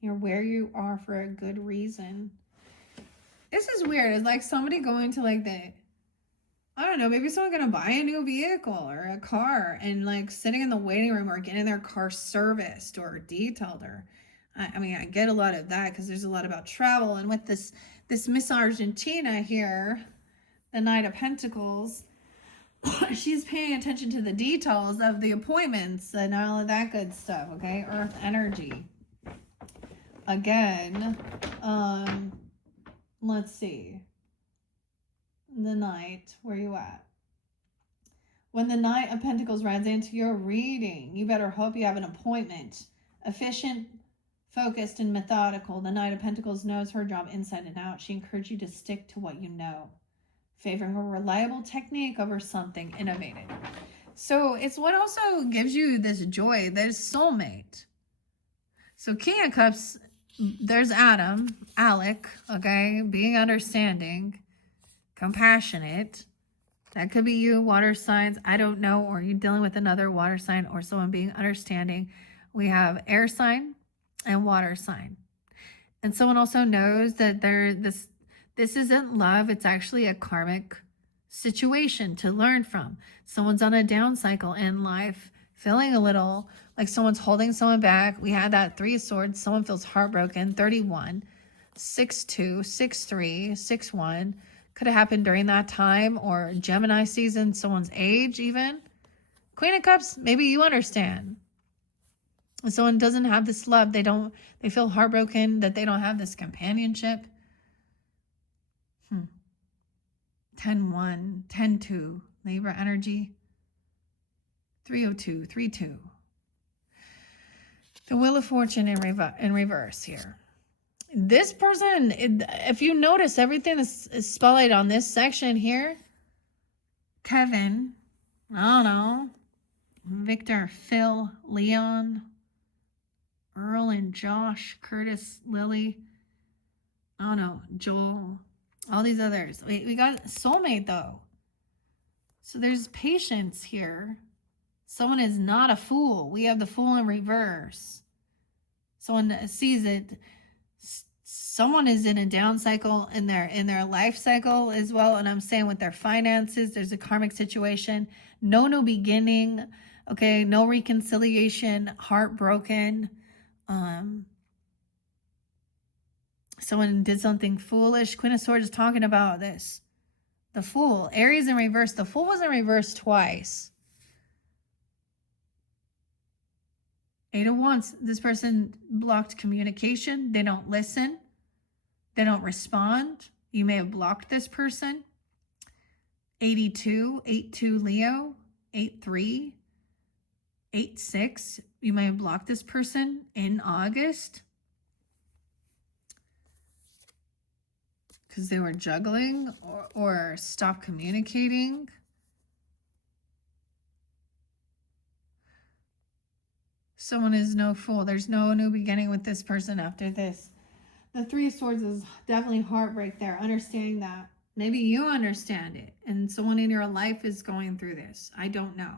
You're where you are for a good reason. This is weird. It's like somebody going to like I don't know, maybe someone gonna buy a new vehicle or a car and like sitting in the waiting room or getting their car serviced or detailed. Or I mean, I get a lot of that because there's a lot about travel. And with this Miss Argentina here, the Knight of Pentacles, she's paying attention to the details of the appointments and all of that good stuff. Okay, Earth energy. Again, let's see. The Knight, where you at? When the Knight of Pentacles rides into your reading, you better hope you have an appointment. Efficient, focused, and methodical, the Knight of Pentacles knows her job inside and out. She encourages you to stick to what you know, favoring a reliable technique over something innovative. So it's what also gives you this joy, this soulmate. So King of Cups, there's Alec, okay, being understanding, compassionate. That could be you, water signs, I don't know, or you dealing with another water sign or someone being understanding. We have air sign and water sign. And someone also knows that this isn't love, it's actually a karmic situation to learn from. Someone's on a down cycle in life, feeling a little like someone's holding someone back. We had that Three of Swords, someone feels heartbroken, 31, 6-2, 6-3, 6-1. Could have happened during that time, or Gemini season, someone's age even. Queen of Cups, maybe you understand. If someone doesn't have this love, they feel heartbroken that they don't have this companionship. 10-1, 10-2, Libra energy. 302, 3-2. The Wheel of Fortune in reverse here. This person, if you notice, everything is spotlight on this section here. Kevin, I don't know, Victor, Phil, Leon, Earl and Josh, Curtis, Lily, I don't know, Joel, all these others. We got soulmate though. So there's patience here. Someone is not a fool. We have the Fool in reverse. Someone sees it. Someone is in a down cycle in their life cycle as well. And I'm saying with their finances, there's a karmic situation. No new beginning. Okay, no reconciliation. Heartbroken. Someone did something foolish. Queen of Swords is talking about this. The Fool. Aries in reverse. The Fool was in reverse twice. 8 of Wands. This person blocked communication. They don't listen. They don't respond. You may have blocked this person. 82, 8-2 Leo, 8-3, 8-6. You may have blocked this person in August because they were juggling or stopped communicating. Someone is no fool. There's no new beginning with this person after this. The Three of Swords is definitely heartbreak there. Understanding that. Maybe you understand it and someone in your life is going through this. I don't know.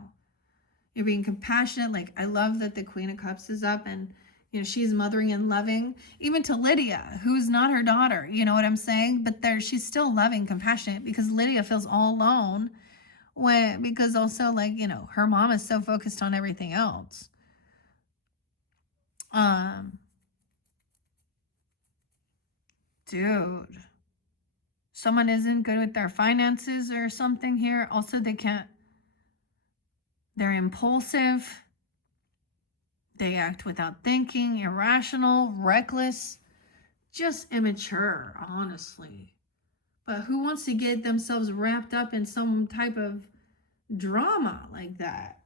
You're being compassionate. Like, I love that the Queen of Cups is up and, you know, she's mothering and loving. Even to Lydia, who's not her daughter. You know what I'm saying? But she's still loving, compassionate because Lydia feels all alone. Because also, like, you know, her mom is so focused on everything else. Dude. Someone isn't good with their finances or something here. Also, they're impulsive. They act without thinking, irrational, reckless, just immature, honestly. But who wants to get themselves wrapped up in some type of drama like that?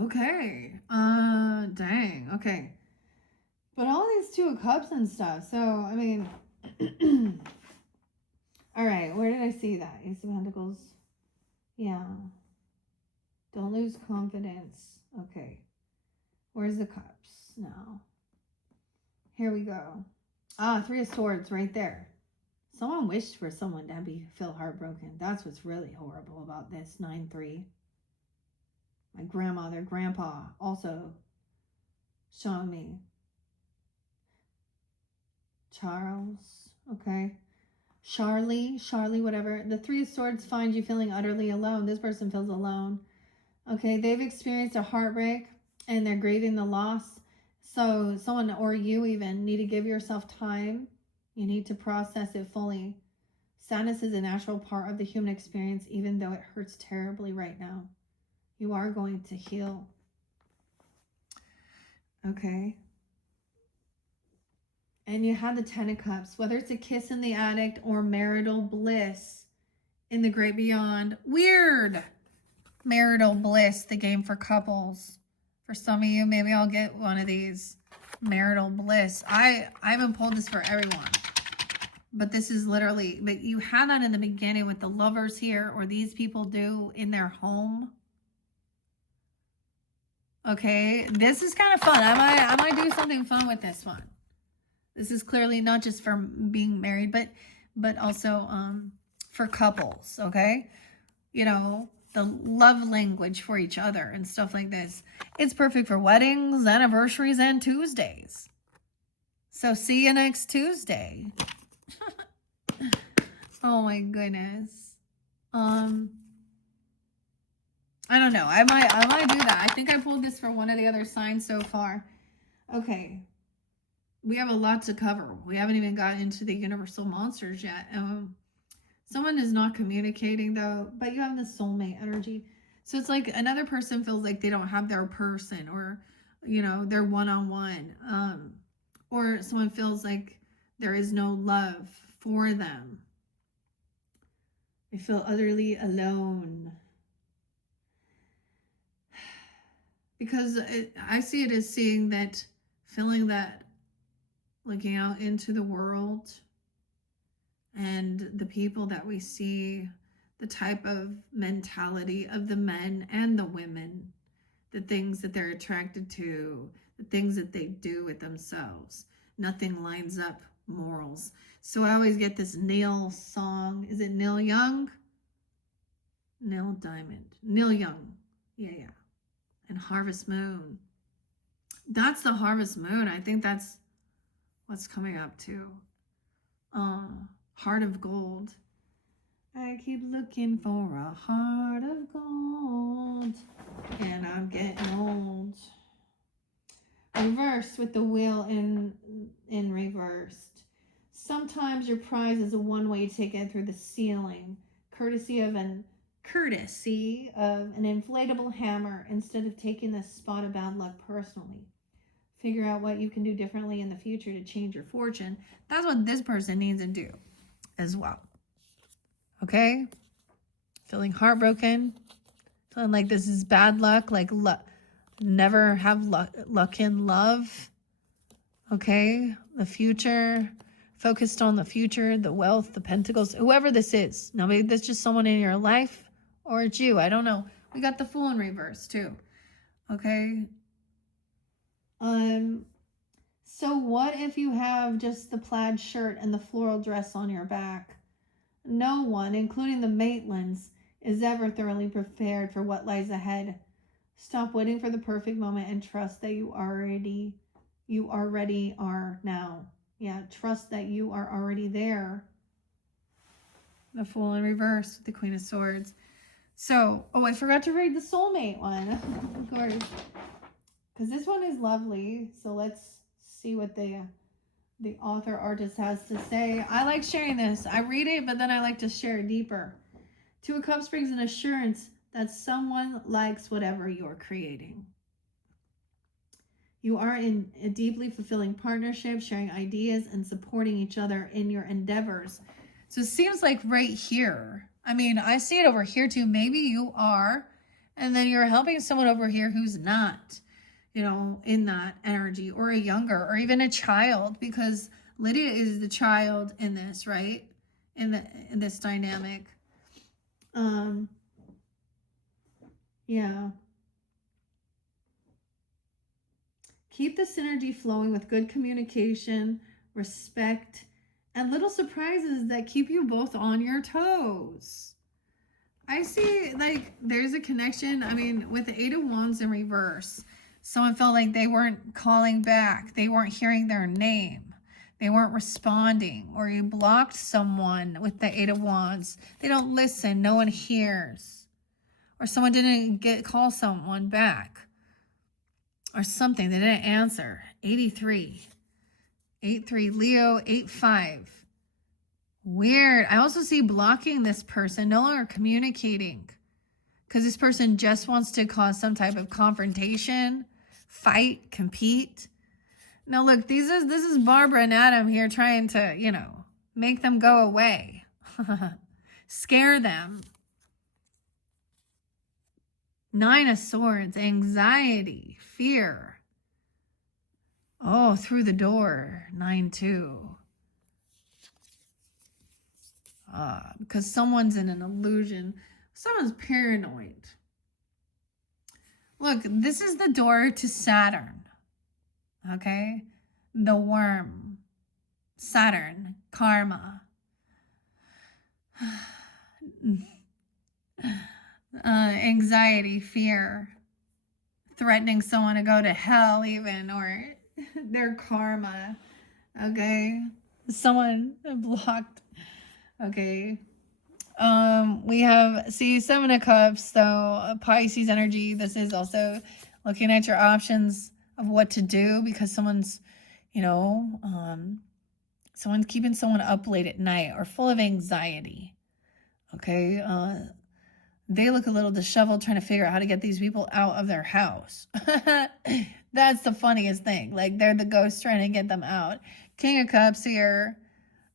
Okay. Dang. Okay. But all these Two of Cups and stuff. So, I mean, all right. Where did I see that? Ace of Pentacles. Yeah. Don't lose confidence. Okay. Where's the Cups now? Here we go. Three of Swords right there. Someone wished for someone to feel heartbroken. That's what's really horrible about this. 9-3. My grandmother, grandpa also showing me. Charles, okay. Charlie, whatever. The Three of Swords finds you feeling utterly alone. This person feels alone. Okay, they've experienced a heartbreak and they're grieving the loss. So someone or you even need to give yourself time. You need to process it fully. Sadness is a natural part of the human experience, even though it hurts terribly right now. You are going to heal. Okay. And you have the Ten of Cups, whether it's a kiss in the attic or marital bliss in the great beyond. Weird. Marital bliss, the game for couples. For some of you, maybe I'll get one of these. Marital bliss. I haven't pulled this for everyone. But this is literally, but you had that in the beginning with the lovers here, or these people do in their home. Okay, this is kind of fun. I might do something fun with this one. This is clearly not just for being married, but also for couples, okay? You know, the love language for each other and stuff like this. It's perfect for weddings, anniversaries, and Tuesdays. So see you next Tuesday. Oh my goodness. I don't know. I might do that. I think I pulled this for one of the other signs so far. Okay. We have a lot to cover. We haven't even gotten into the universal monsters yet. Someone is not communicating though, but you have the soulmate energy. So it's like another person feels like they don't have their person, or, you know, their one-on-one. Or someone feels like there is no love for them. They feel utterly alone. Because I see it as seeing that, feeling that, looking out into the world and the people that we see, the type of mentality of the men and the women, the things that they're attracted to, the things that they do with themselves. Nothing lines up morals. So I always get this Neil song. Is it Neil Young? Neil Diamond. Neil Young. Yeah. And Harvest Moon. That's the Harvest Moon. I think that's what's coming up too. Heart of Gold. I keep looking for a heart of gold, and I'm getting old. Reversed with the wheel in reversed. Sometimes your prize is a one-way ticket through the ceiling, courtesy of an inflatable hammer, instead of taking this spot of bad luck personally. Figure out what you can do differently in the future to change your fortune. That's what this person needs to do as well. Okay? Feeling heartbroken. Feeling like this is bad luck. Like never have luck in love. Okay? The future. Focused on the future, the wealth, the pentacles. Whoever this is. Now maybe that's just someone in your life. Or it's you. I don't know. We got the Fool in reverse too. Okay? So what if you have just the plaid shirt and the floral dress on your back? No one, including the Maitlands, is ever thoroughly prepared for what lies ahead. Stop waiting for the perfect moment and trust that you already are now. Yeah, trust that you are already there. The Fool in reverse with the Queen of Swords. So, I forgot to read the soulmate one, of course. Because this one is lovely. So let's see what the author artist has to say. I like sharing this. I read it, but then I like to share it deeper. Two of Cups brings an assurance that someone likes whatever you're creating. You are in a deeply fulfilling partnership, sharing ideas and supporting each other in your endeavors. So it seems like right here, I mean, I see it over here too. Maybe you are, and then you're helping someone over here who's not, you know, in that energy, or a younger, or even a child, because Lydia is the child in this, right? In this dynamic. Yeah. Keep the synergy flowing with good communication, respect, and little surprises that keep you both on your toes. I see, like, there's a connection. I mean, with the Eight of Wands in reverse, someone felt like they weren't calling back. They weren't hearing their name. They weren't responding. Or you blocked someone with the Eight of Wands. They don't listen. No one hears. Or someone didn't call someone back. Or something. They didn't answer. 83. 8-3. Leo, 8-5. Weird. I also see blocking this person, no longer communicating. Because this person just wants to cause some type of confrontation, fight, compete. Now look, this is Barbara and Adam here trying to, you know, make them go away. Scare them. 9 of Swords, anxiety, fear. Oh, through the door, 9-2. Because someone's in an illusion. Someone's paranoid. Look, this is the door to Saturn. Okay? The worm. Saturn. Karma. Anxiety, fear. Threatening someone to go to hell even, or their karma. Okay? Someone blocked. Okay. We have, see, 7 of Cups, so Pisces energy. This is also looking at your options of what to do, because someone's, you know, someone's keeping someone up late at night or full of anxiety. Okay. They look a little disheveled trying to figure out how to get these people out of their house. That's the funniest thing. Like, they're the ghosts trying to get them out. King of Cups here.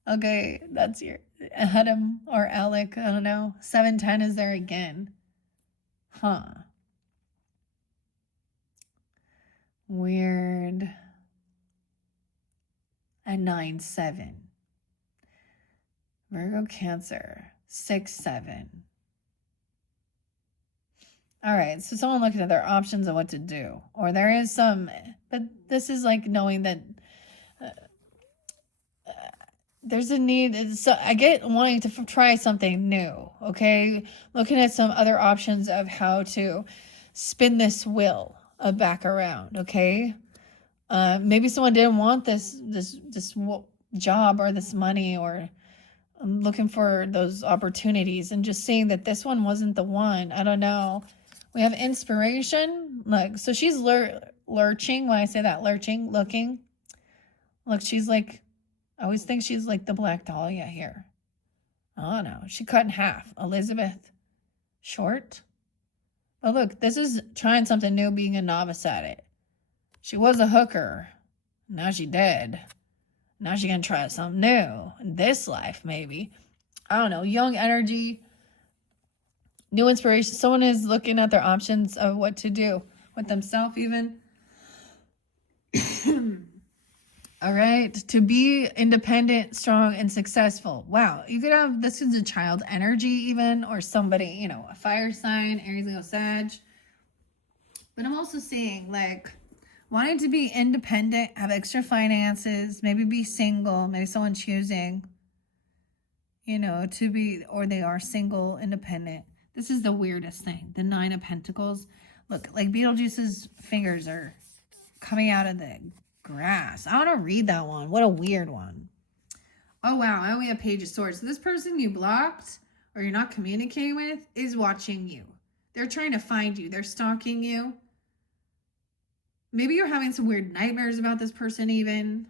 Okay, that's your Adam or Alec, I don't know. 7-10 is there again. Huh. Weird. And 9-7. Virgo, Cancer. 6-7. All right, so someone looking at their options of what to do. Or there is some, but this is like knowing that there's a need. So I get wanting to try something new, okay? Looking at some other options of how to spin this wheel back around, okay? Maybe someone didn't want this job or this money, or looking for those opportunities, and just seeing that this one wasn't the one. I don't know. We have inspiration. Like, so she's lurching. When I say that, lurching, looking. Look, she's like, I always think she's like the Black Dahlia here. I don't know. She cut in half. Elizabeth. Short. But look, this is trying something new, being a novice at it. She was a hooker. Now she dead. Now she gonna try something new. In this life, maybe. I don't know. Young energy. New inspiration. Someone is looking at their options of what to do with themselves even. All right. To be independent, strong, and successful. Wow. You could have, this is a child energy even, or somebody, you know, a fire sign, Aries, Leo, Sag. But I'm also seeing, like, wanting to be independent, have extra finances, maybe be single, maybe someone choosing, you know, to be, or they are single, independent. This is the weirdest thing. The 9 of Pentacles. Look, like Beetlejuice's fingers are coming out of the grass. I want to read that one. What a weird one. Oh, wow. I only have Page of Swords. So this person you blocked or you're not communicating with is watching you. They're trying to find you. They're stalking you. Maybe you're having some weird nightmares about this person even.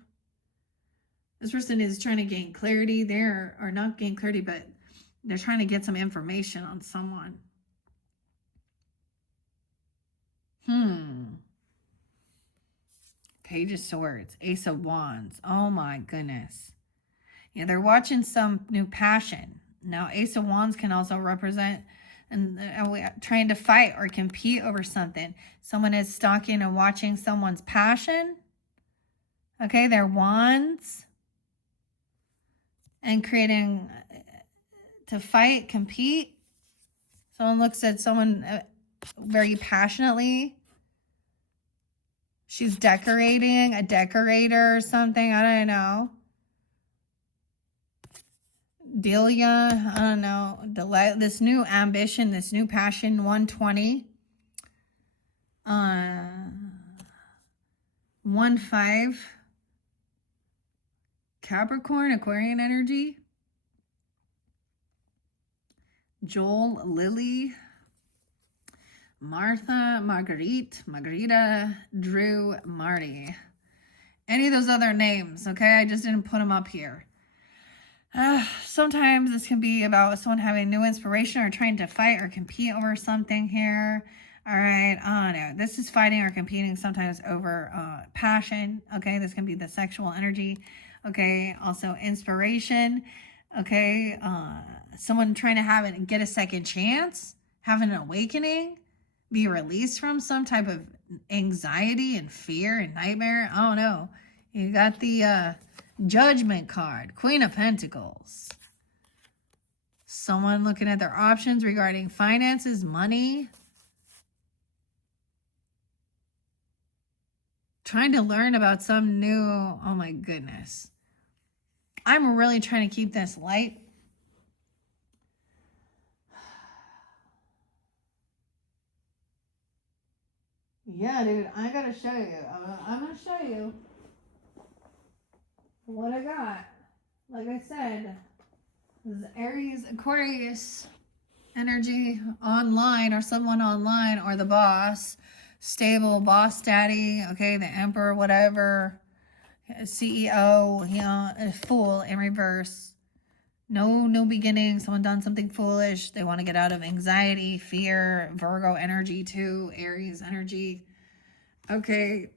This person is trying to gain clarity there, or not gain clarity, but they're trying to get some information on someone. Page of Swords, Ace of Wands. Oh my goodness. Yeah, they're watching some new passion. Now, Ace of Wands can also represent and trying to fight or compete over something. Someone is stalking and watching someone's passion. Okay, their wands. And creating to fight, compete. Someone looks at someone very passionately. She's decorating, a decorator or something. I don't know. Delia, I don't know. This new ambition, this new passion, 120. 1-5. Capricorn, Aquarian energy. Joel, Lily. Martha, Margarita, Drew, Marty. Any of those other names, okay? I just didn't put them up here. Sometimes this can be about someone having new inspiration or trying to fight or compete over something here. All right, no, this is fighting or competing sometimes over passion. Okay, this can be the sexual energy. Okay, also inspiration. Okay, someone trying to get a second chance, have an awakening, be released from some type of anxiety and fear and nightmare. I don't know. You got the Judgment card, Queen of Pentacles. Someone looking at their options regarding finances, money. Trying to learn about some new, oh my goodness. I'm really trying to keep this light. Yeah, dude, I gotta show you. I'm gonna show you what I got. Like I said, this is Aries, Aquarius energy online, or someone online, or the boss, stable boss daddy, okay, the emperor, whatever, CEO, you know, a fool in reverse. No beginning. Someone done something foolish. They want to get out of anxiety, fear, Virgo energy too, Aries energy. Okay.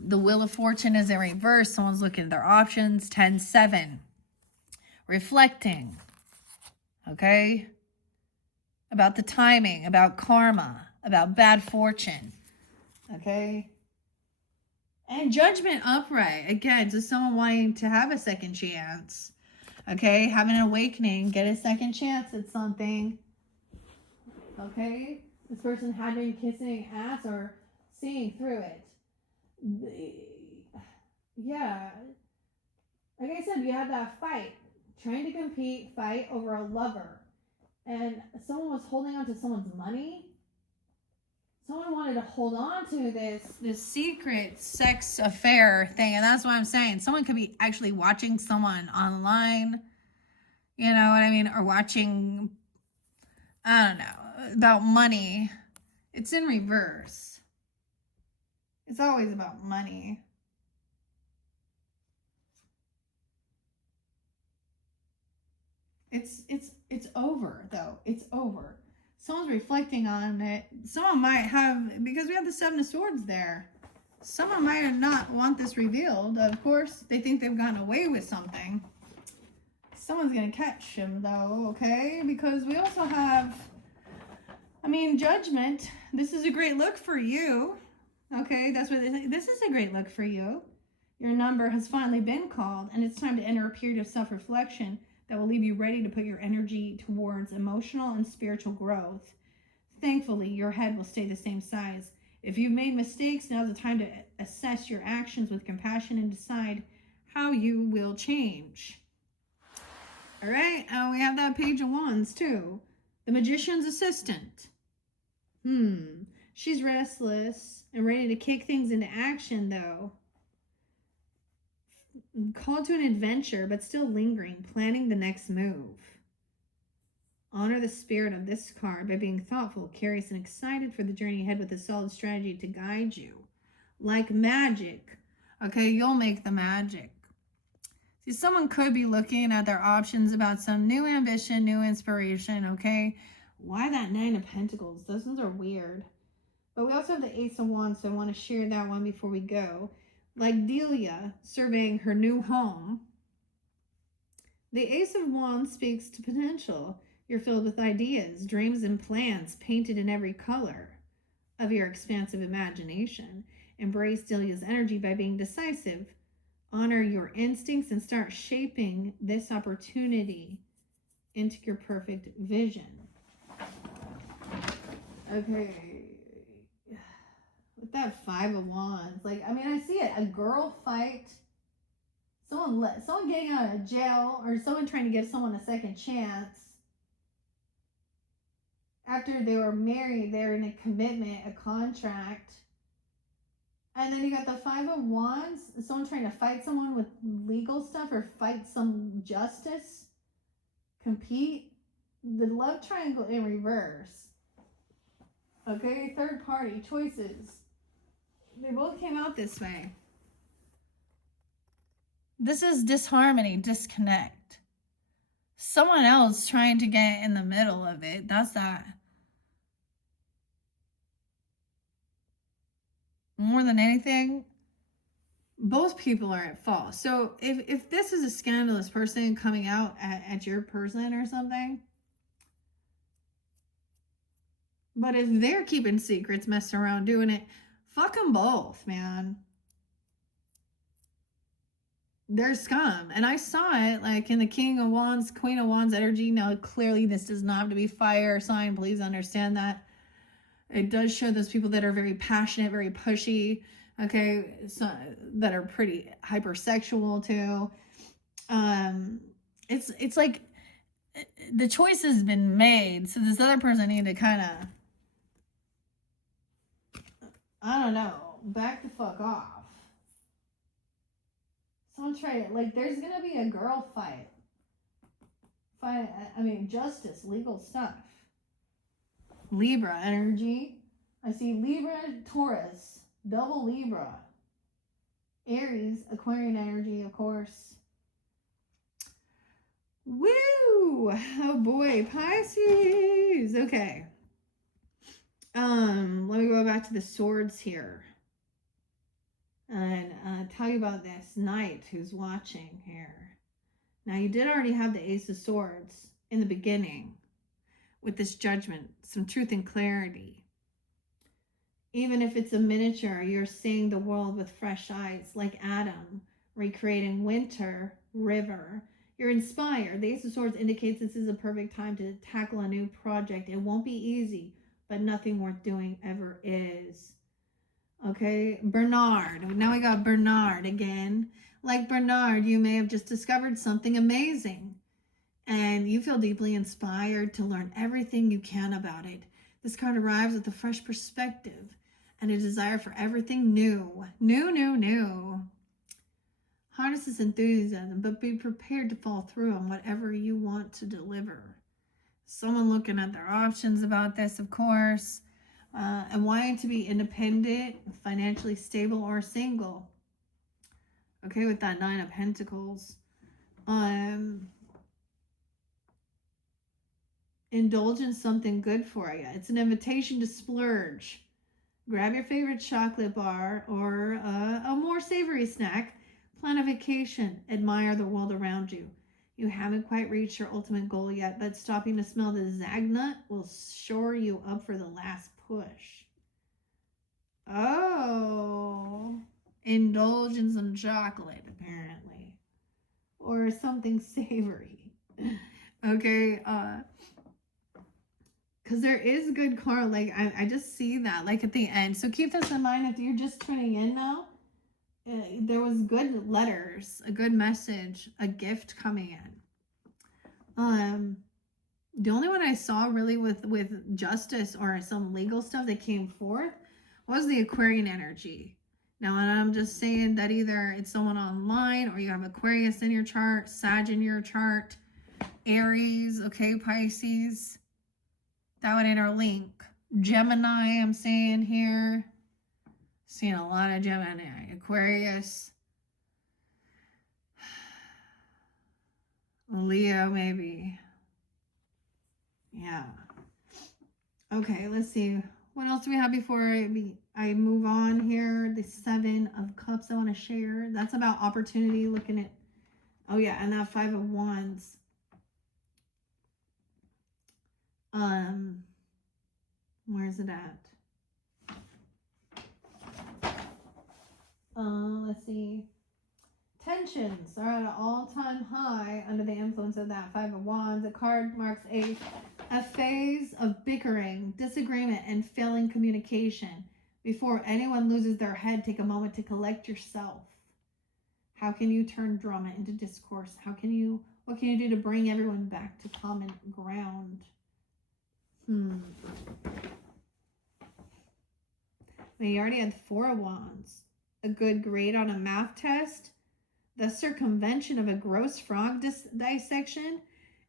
The Wheel of Fortune is in reverse. Someone's looking at their options. 10-7. Reflecting. Okay. About the timing, about karma, about bad fortune. Okay. And Judgment upright. Again, just someone wanting to have a second chance. Okay, having an awakening, get a second chance at something. Okay, this person had been kissing ass or seeing through it. Yeah, like I said, you had that fight, trying to compete, fight over a lover, and someone was holding on to someone's money. Someone wanted to hold on to this secret sex affair thing, and that's what I'm saying. Someone could be actually watching someone online, you know what I mean, or watching, I don't know, about money. It's in reverse. It's always about money. It's over though. It's over. Someone's reflecting on it. Someone might have, because we have the Seven of Swords there. Someone might not want this revealed. Of course, they think they've gotten away with something. Someone's going to catch him though, okay? Because we also have, I mean, Judgment. This is a great look for you. Okay, that's what this is a great look for you. Your number has finally been called, and it's time to enter a period of self-reflection that will leave you ready to put your energy towards emotional and spiritual growth. Thankfully, your head will stay the same size. If you've made mistakes, now's the time to assess your actions with compassion and decide how you will change. All right, we have that Page of Wands too. The Magician's Assistant. She's restless and ready to kick things into action though. Called to an adventure, but still lingering, planning the next move. Honor the spirit of this card by being thoughtful, curious, and excited for the journey ahead with a solid strategy to guide you. like magic. Okay, you'll make the magic. See, someone could be looking at their options about some new ambition, new inspiration, okay? Why that Nine of Pentacles? Those ones are weird. But we also have the Ace of Wands, so I want to share that one before we go. Like Delia surveying her new home. The Ace of Wands speaks to potential. You're filled with ideas, dreams, and plans painted in every color of your expansive imagination. Embrace Delia's energy by being decisive. Honor your instincts and start shaping this opportunity into your perfect vision. Okay. With that Five of Wands, like, I mean, I see it. A girl fight, someone getting out of jail, or someone trying to give someone a second chance. After they were married, they're in a commitment, a contract. And then you got the Five of Wands, someone trying to fight someone with legal stuff or fight some justice, compete. The love triangle in reverse. Okay, third party, choices. They both came out this way. This is disharmony, disconnect. Someone else trying to get in the middle of it. That's that. More than anything, both people are at fault. So if this is a scandalous person coming out at your person or something, but if they're keeping secrets, messing around, doing it, fuck them both, man. They're scum. And I saw it like in the King of Wands, Queen of Wands energy. Now, clearly this does not have to be fire sign. Please understand that. It does show those people that are very passionate, very pushy, okay, so, that are pretty hypersexual too. It's like the choice has been made, so this other person need to kind of, I don't know, back the fuck off. Someone try it. Like, there's gonna be a girl fight. I mean, justice, legal stuff. Libra energy. I see Libra, Taurus, double Libra. Aries, Aquarian energy, of course. Woo! Oh boy, Pisces. Okay. Let me go back to the swords here. And tell you about this knight who's watching here. Now, you did already have the Ace of Swords in the beginning with this judgment, some truth and clarity. Even if it's a miniature, you're seeing the world with fresh eyes, like Adam, recreating winter, river. You're inspired. The Ace of Swords indicates this is a perfect time to tackle a new project. It won't be easy, but nothing worth doing ever is. Okay, Bernard. Now we got Bernard again. Like Bernard, you may have just discovered something amazing, and you feel deeply inspired to learn everything you can about it. This card arrives with a fresh perspective and a desire for everything new. New. Harness this enthusiasm, but be prepared to fall through on whatever you want to deliver. Someone looking at their options about this, of course, and wanting to be independent, financially stable, or single. Okay, with that Nine of Pentacles. Indulge in something good for you. It's an invitation to splurge. Grab your favorite chocolate bar or a more savory snack. Plan a vacation. Admire the world around you. You haven't quite reached your ultimate goal yet, but stopping to smell the Zagnut will shore you up for the last push. Oh, indulge in some chocolate, apparently. Or something savory. Okay, because there is good karma. Like, I just see that, like, at the end. So keep this in mind if you're just tuning in now. There was good letters, a good message, a gift coming in. The only one I saw really with justice or some legal stuff that came forth was the Aquarian energy. Now, and I'm just saying that either it's someone online or you have Aquarius in your chart, Sag in your chart, Aries, okay, Pisces. That would interlink. Gemini, I'm saying here. Seeing a lot of Gemini, Aquarius, Leo maybe. Yeah. Okay, let's see. What else do we have before I move on here? The Seven of Cups I want to share. That's about opportunity, looking at, oh yeah, and that Five of Wands. Where's it at? Let's see. Tensions are at an all-time high under the influence of that Five of Wands. The card marks a phase of bickering, disagreement, and failing communication. Before anyone loses their head, take a moment to collect yourself. How can you turn drama into discourse? What can you do to bring everyone back to common ground? You already had Four of Wands. A good grade on a math test, the circumvention of a gross frog dissection,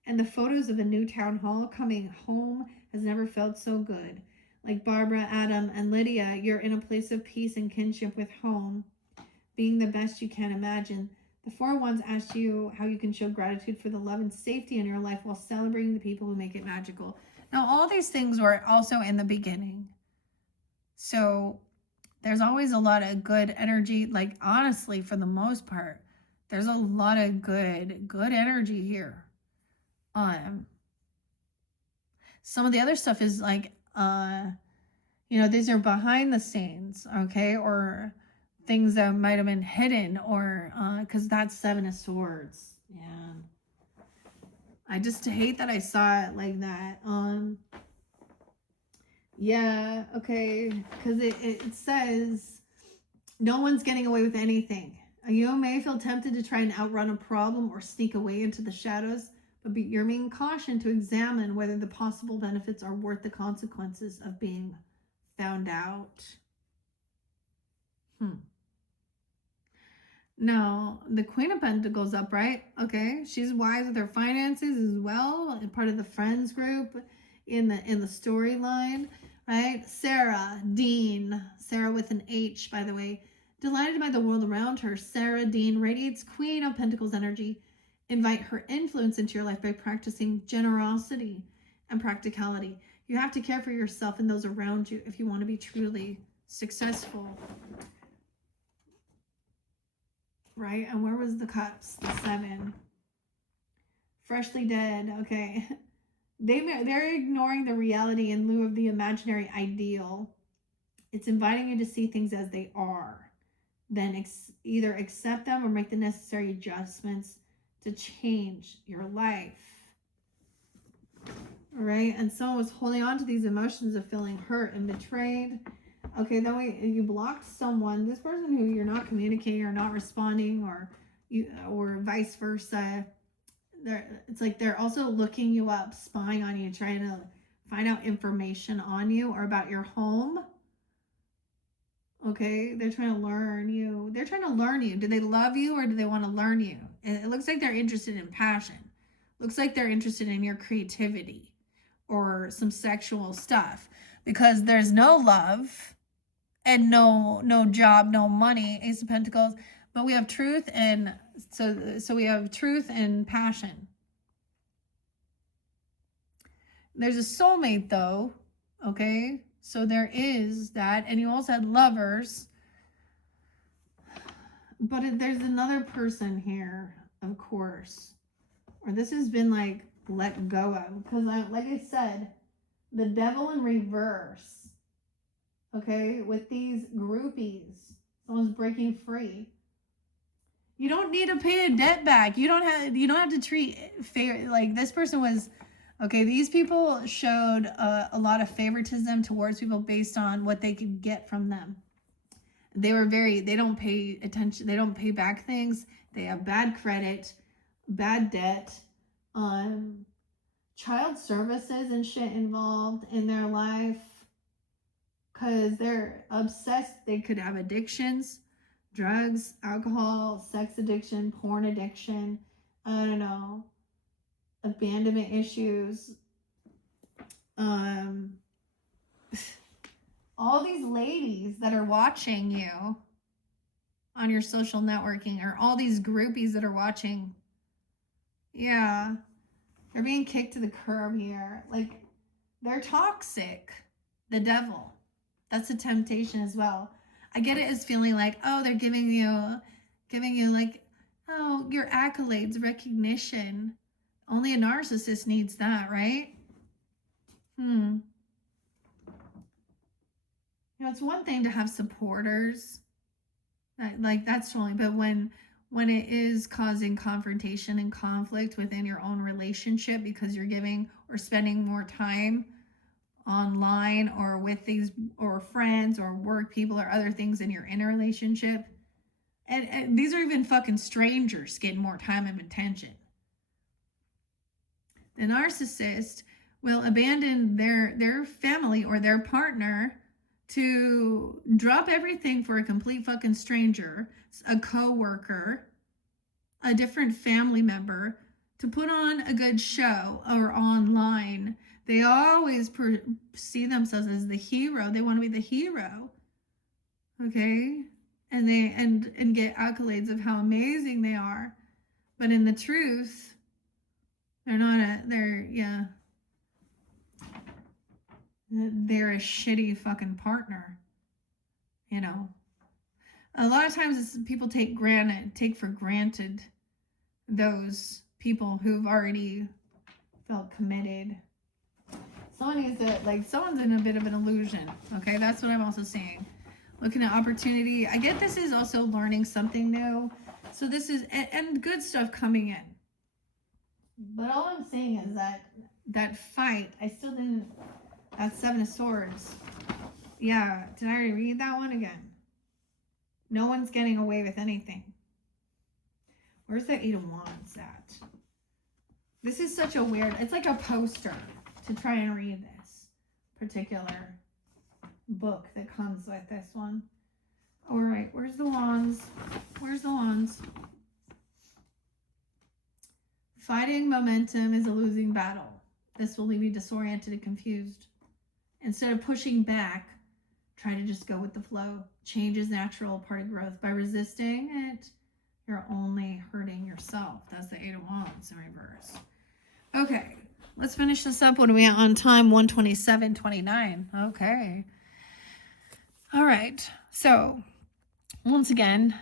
and the photos of a new town hall. Coming home has never felt so good. Like Barbara, Adam, and Lydia, you're in a place of peace and kinship with home, being the best you can imagine. The Four of Wands asks you how you can show gratitude for the love and safety in your life while celebrating the people who make it magical. Now, all these things were also in the beginning. So there's always a lot of good energy. Like, honestly, for the most part, there's a lot of good energy here. Some of the other stuff is like, these are behind the scenes, okay? Or things that might have been hidden, or, because that's Seven of Swords. Yeah. I just hate that I saw it like that. Yeah, okay, because it says no one's getting away with anything. You may feel tempted to try and outrun a problem or sneak away into the shadows, but you're being cautioned to examine whether the possible benefits are worth the consequences of being found out. Now, the Queen of Pentacles upright, okay, she's wise with her finances as well, part of the friends group in the storyline. Right? Sarah, Dean, Sarah with an H, by the way. Delighted by the world around her, Sarah Dean radiates Queen of Pentacles energy. Invite her influence into your life by practicing generosity and practicality. You have to care for yourself and those around you if you want to be truly successful. Right? And where was the Cups? The Seven. Freshly dead. Okay. They're ignoring the reality in lieu of the imaginary ideal. It's inviting you to see things as they are. Then either accept them or make the necessary adjustments to change your life. All right? And someone was holding on to these emotions of feeling hurt and betrayed. Okay, then you blocked someone, this person who you're not communicating or not responding, or vice versa. It's like they're also looking you up, spying on you, trying to find out information on you or about your home. Okay, they're trying to learn you. They're trying to learn you. Do they love you or do they want to learn you? It looks like they're interested in passion. Looks like they're interested in your creativity or some sexual stuff, because there's no love and no job, no money, Ace of Pentacles. But we have truth, and so we have truth and passion. There's a soulmate though, okay? So there is that, and you also had lovers. But there's another person here, of course. Or this has been like let go of. Because like I said, the devil in reverse. Okay? With these groupies. Someone's breaking free. You don't need to pay a debt back. You don't have to treat fair. Like, this person was, okay, these people showed a lot of favoritism towards people based on what they could get from them. They don't pay attention. They don't pay back things. They have bad credit, bad debt, child services and shit involved in their life. Because they're obsessed. They could have addictions. Drugs, alcohol, sex addiction, porn addiction, I don't know, abandonment issues. all these ladies that are watching you on your social networking, or all these groupies that are watching. Yeah, they're being kicked to the curb here. Like, they're toxic. The devil. That's a temptation as well. I get it as feeling like, oh, they're giving you like, oh, your accolades, recognition. Only a narcissist needs that, right? You know, it's one thing to have supporters. That's totally, but when it is causing confrontation and conflict within your own relationship because you're giving or spending more time online or with these or friends or work people or other things in your inner relationship, and these are even fucking strangers getting more time and attention. The narcissist will abandon their family or their partner to drop everything for a complete fucking stranger, a coworker, a different family member, to put on a good show or online. They always see themselves as the hero. They want to be the hero. Okay? And they and get accolades of how amazing they are. But in the truth, they're a shitty fucking partner. You know. A lot of times people take for granted those people who've already felt committed. Someone's in a bit of an illusion. Okay, that's what I'm also saying. Looking at opportunity. I get this is also learning something new. So this is, and good stuff coming in. But all I'm saying is that fight, I still didn't, that Seven of Swords. Yeah, did I already read that one again? No one's getting away with anything. Where's the Eight of Wands at? This is such a weird, it's like a poster to try and read this particular book that comes with this one. All right, where's the Wands? Where's the Wands? Fighting momentum is a losing battle. This will leave you disoriented and confused. Instead of pushing back, try to just go with the flow. Change is natural, part of growth. By resisting it, you're only hurting yourself. That's the Eight of Wands in reverse. Okay, let's finish this up. What are we at on time? 1:27:29. Okay. All right. So, once again,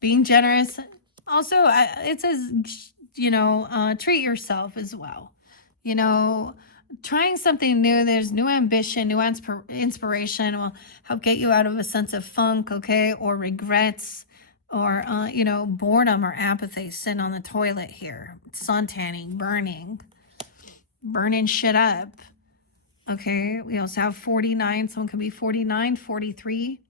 being generous. Also, it says, treat yourself as well. Trying something new. There's new ambition, new inspiration will help get you out of a sense of funk, okay, or regrets, or, boredom or apathy. Sitting on the toilet here, suntanning, burning shit up. Okay, we also have 49. Someone could be 49, 43.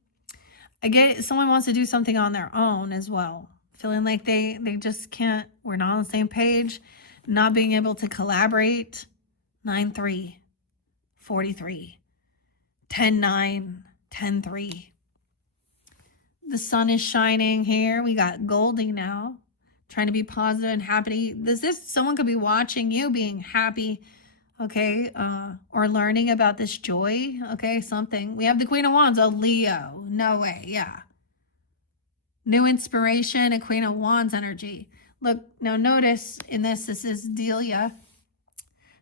I get it. Someone wants to do something on their own as well. Feeling like they just can't, we're not on the same page. Not being able to collaborate. 9-3, 43, 10-9, 10-3. The sun is shining here. We got Goldie now. Trying to be positive and happy. Someone could be watching you being happy, okay, or learning about this joy, okay, something. We have the Queen of Wands, a Leo. No way, yeah. New inspiration, a Queen of Wands energy. Look, now notice in this is Delia,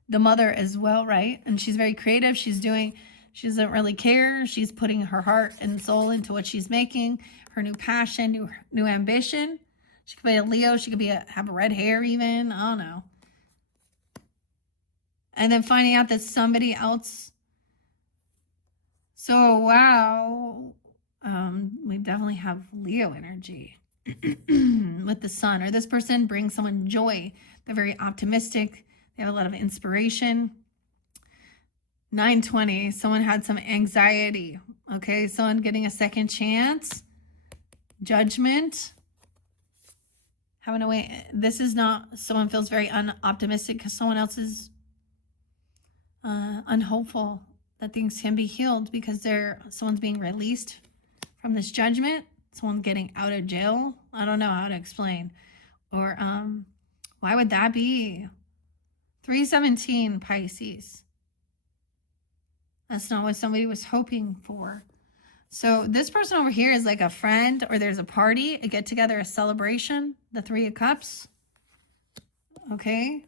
the mother as well, right? And she's very creative. She doesn't really care. She's putting her heart and soul into what she's making, her new passion, new ambition. She could be a Leo. She could have red hair even. I don't know. And then finding out that somebody else. So, wow. We definitely have Leo energy with the sun. Or this person brings someone joy. They're very optimistic. They have a lot of inspiration. 9-20. Someone had some anxiety. Okay, someone getting a second chance. Judgment. Having a way. This is not, someone feels very unoptimistic because someone else is unhopeful that things can be healed because someone's being released from this judgment. Someone getting out of jail. I don't know how to explain. Or why would that be? 3-17, Pisces. That's not what somebody was hoping for. So this person over here is like a friend, or there's a party, a get together, a celebration, the Three of Cups. Okay.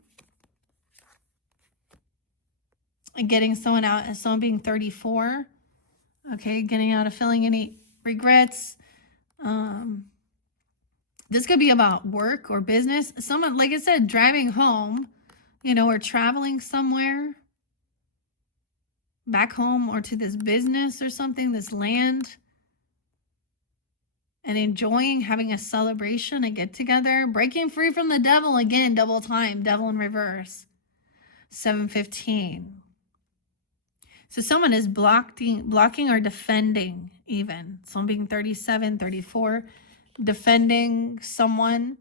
And getting someone out, someone being 34. Okay. Getting out of feeling any regrets. This could be about work or business. Someone, like I said, driving home, you know, or traveling somewhere back home or to this business or something, this land, and enjoying having a celebration, a get together, breaking free from the devil again, double time, devil in reverse. 7:15. So someone is blocking or defending even. Someone being 37, 34, defending someone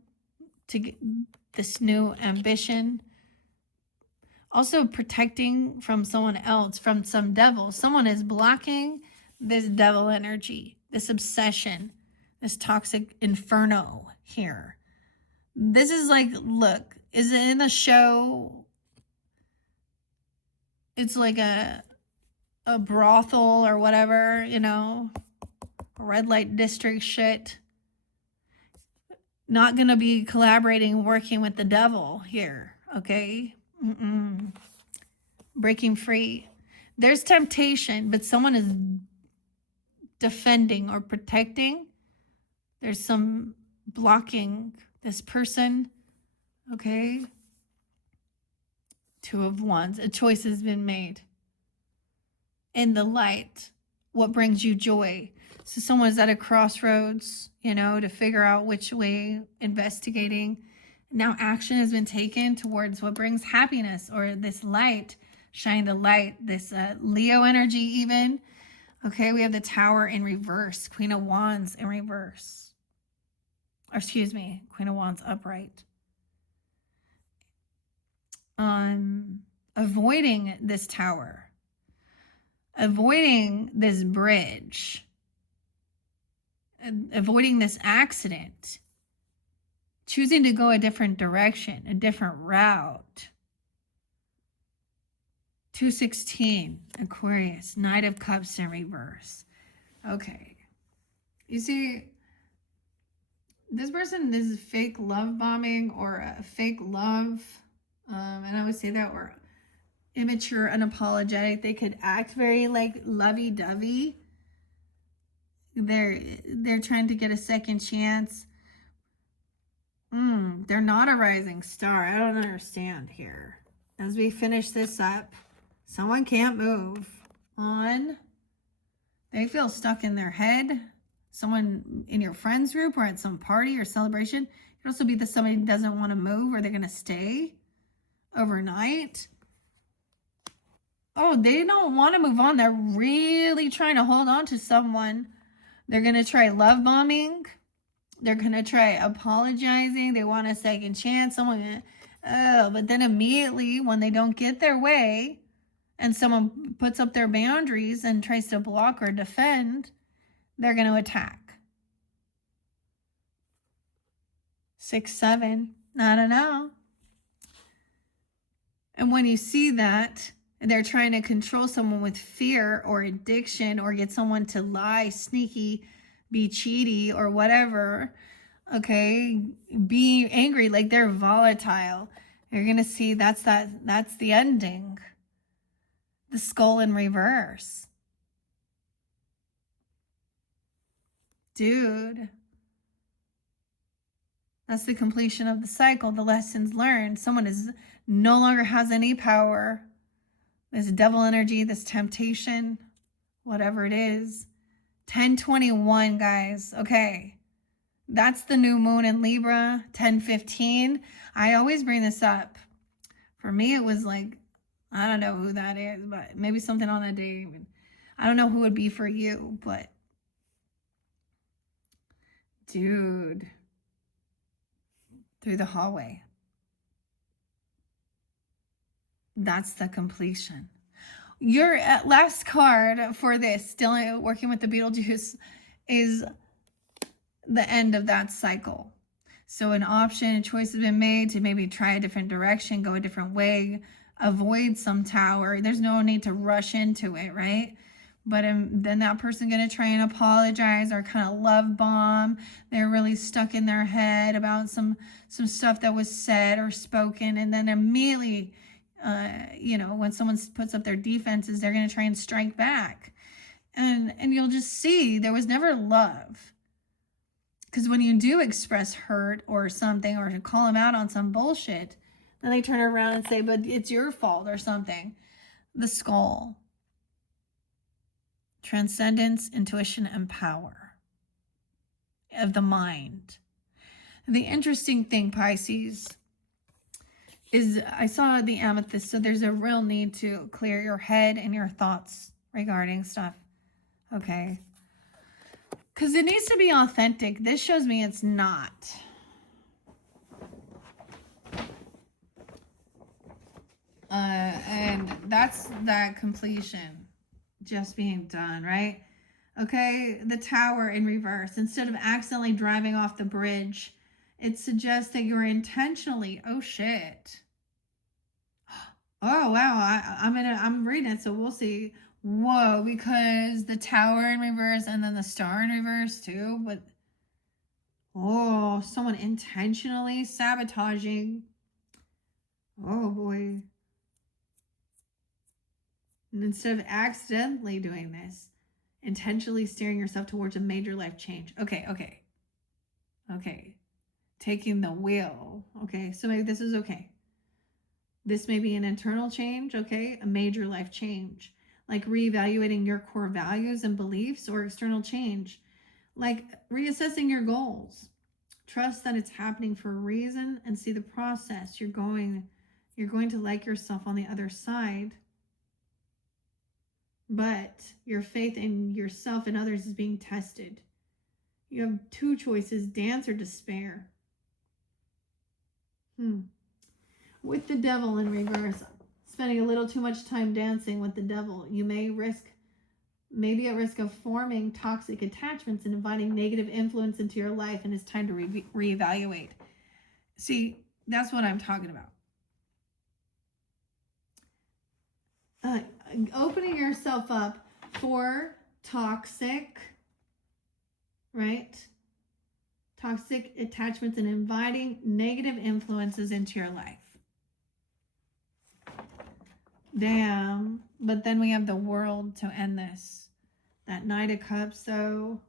to get this new ambition. Also protecting from someone else, from some devil. Someone is blocking this devil energy, this obsession, this toxic inferno here. This is like, look, is it in the show? It's like a brothel or whatever, you know, red light district shit. Not going to be collaborating, working with the devil here, okay? Breaking free. There's temptation, but someone is defending or protecting. There's some blocking this person, okay? Two of Wands. A choice has been made. In the light, what brings you joy? So someone is at a crossroads, you know, to figure out which way, investigating. Now action has been taken towards what brings happiness, or this light, shine the light, this Leo energy even. Okay, we have the Tower in reverse, Queen of Wands in reverse. Or excuse me, Queen of Wands upright. Avoiding this tower. Avoiding this bridge. Avoiding this accident. Choosing to go a different direction, a different route. 216, Aquarius, Knight of Cups in reverse. Okay. You see, this person, this is fake love bombing or a fake love. And I would say that, or immature, unapologetic. They could act very like lovey-dovey. They're trying to get a second chance. They're not a rising star. I don't understand here. As we finish this up, someone can't move on. They feel stuck in their head. Someone in your friends group or at some party or celebration. It could also be that somebody doesn't want to move, or they're going to stay overnight. Oh, they don't want to move on. They're really trying to hold on to someone. They're going to try love bombing. They're going to try apologizing. They want a second chance. But then immediately when they don't get their way and someone puts up their boundaries and tries to block or defend, they're going to attack. 6, 7. I don't know. And when you see that, they're trying to control someone with fear or addiction, or get someone to lie, sneaky, be cheaty or whatever, okay, be angry, like they're volatile. You're going to see that's the ending. The Skull in reverse. Dude. That's the completion of the cycle, the lessons learned. Someone is no longer has any power. This devil energy, this temptation, whatever it is. 1021, guys. Okay. That's the new moon in Libra. 1015. I always bring this up. For me, it was like, I don't know who that is, but maybe something on that day. I don't know who it would be for you, but dude, through the hallway. That's the completion. Your last card for this, still working with the Beetlejuice, is the end of that cycle. So an option, a choice has been made to maybe try a different direction, go a different way, avoid some tower. There's no need to rush into it, right? But then that person going to try and apologize or kind of love bomb. They're really stuck in their head about some stuff that was said or spoken, and then immediately, when someone puts up their defenses, they're going to try and strike back, and you'll just see there was never love. Because when you do express hurt or something, or to call them out on some bullshit, then they turn around and say, but it's your fault or something. The skull. Transcendence, intuition, and power of the mind. And the interesting thing, Pisces, is I saw the amethyst, so there's a real need to clear your head and your thoughts regarding stuff. Okay? Because it needs to be authentic. This shows me it's not. And that's that completion just being done, right? Okay, the tower in reverse. Instead of accidentally driving off the bridge, it suggests that you're intentionally, oh shit. Oh wow, I'm reading it, so we'll see. Whoa, because the tower in reverse and then the star in reverse too, but oh, someone intentionally sabotaging. Oh boy. And instead of accidentally doing this, intentionally steering yourself towards a major life change. Okay. Taking the wheel. Okay, so maybe this is okay. This may be an internal change, okay? A major life change. Like reevaluating your core values and beliefs, or external change. Like reassessing your goals. Trust that it's happening for a reason and see the process. You're going to like yourself on the other side. But your faith in yourself and others is being tested. You have two choices, dance or despair. With the devil in reverse, spending a little too much time dancing with the devil, you may be at risk of forming toxic attachments and inviting negative influence into your life, and it's time to reevaluate. See, that's what I'm talking about. Opening yourself up for toxic, right? Toxic attachments and inviting negative influences into your life. Damn. But then we have the world to end this. That Knight of Cups, though,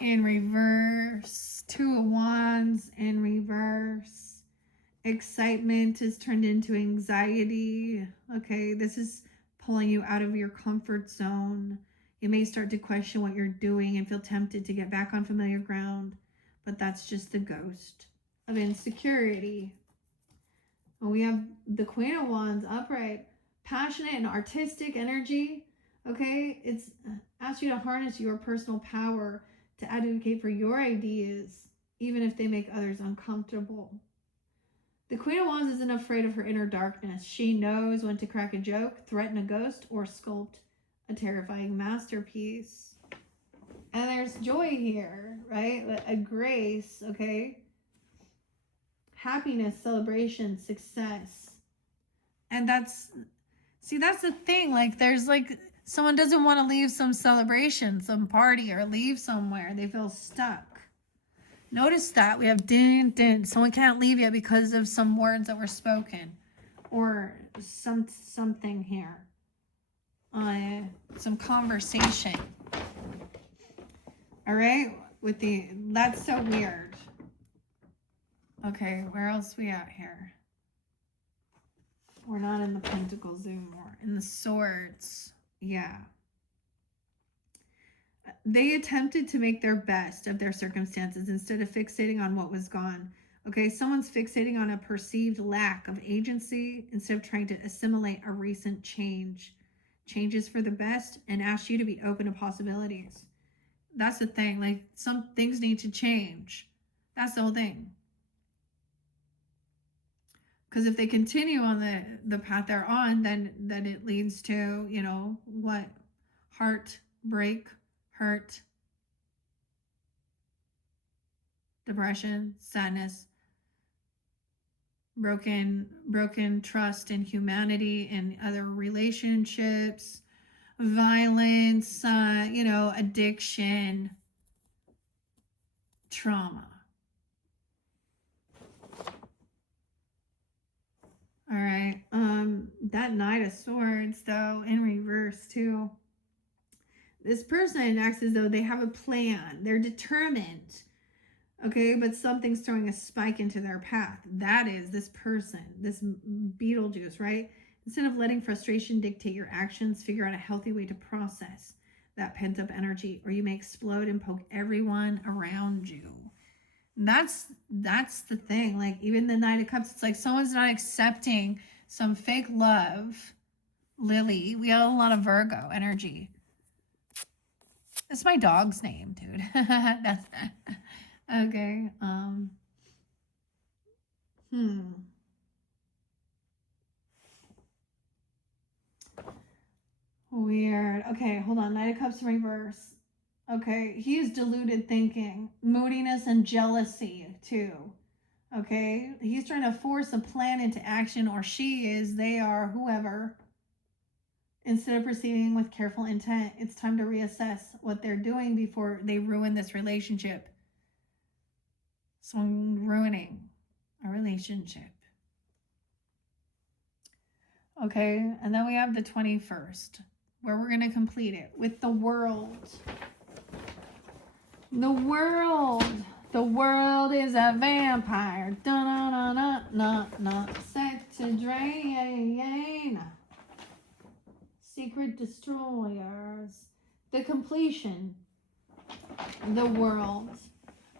in reverse. Two of Wands in reverse. Excitement is turned into anxiety. Okay, this is pulling you out of your comfort zone. You may start to question what you're doing and feel tempted to get back on familiar ground, but that's just the ghost of insecurity. And we have the Queen of Wands upright, passionate and artistic energy. Okay, it's asks you to harness your personal power to advocate for your ideas, even if they make others uncomfortable. The Queen of Wands isn't afraid of her inner darkness. She knows when to crack a joke, threaten a ghost, or sculpt a terrifying masterpiece. And there's joy here, right? A grace, okay? Happiness, celebration, success. And that's the thing. Like, there's like, someone doesn't want to leave some celebration, some party, or leave somewhere. They feel stuck. Notice that we have din. Someone can't leave yet because of some words that were spoken, or something here. Some conversation. All right, that's so weird. Okay, where else we at here? We're not in the Pentacles anymore. In the Swords, yeah. They attempted to make their best of their circumstances instead of fixating on what was gone. Okay, someone's fixating on a perceived lack of agency instead of trying to assimilate a recent change. Changes for the best and ask you to be open to possibilities. That's the thing. Like, some things need to change. That's the whole thing. Because if they continue on the path they're on, then it leads to, what? Heartbreak, hurt, depression, sadness. broken trust in humanity and other relationships, violence, addiction, trauma. All right. That Knight of Swords, though, in reverse too. This person acts as though they have a plan. They're determined. Okay, but something's throwing a spike into their path. That is this person, this Beetlejuice, right? Instead of letting frustration dictate your actions, figure out a healthy way to process that pent-up energy, or you may explode and poke everyone around you. That's the thing. Like, even the Knight of Cups, it's like someone's not accepting some fake love. Lily, we got a lot of Virgo energy. That's my dog's name, dude. That's okay. Weird. Okay, hold on. Knight of Cups in reverse. Okay, he is deluded thinking, moodiness and jealousy too. Okay, he's trying to force a plan into action, or she is, they are, whoever. Instead of proceeding with careful intent, it's time to reassess what they're doing before they ruin this relationship. Someone ruining a relationship. Okay, and then we have the 21st, where we're going to complete it with the World. The World. The world is a vampire. Not set to drain. Secret destroyers. The completion. The World.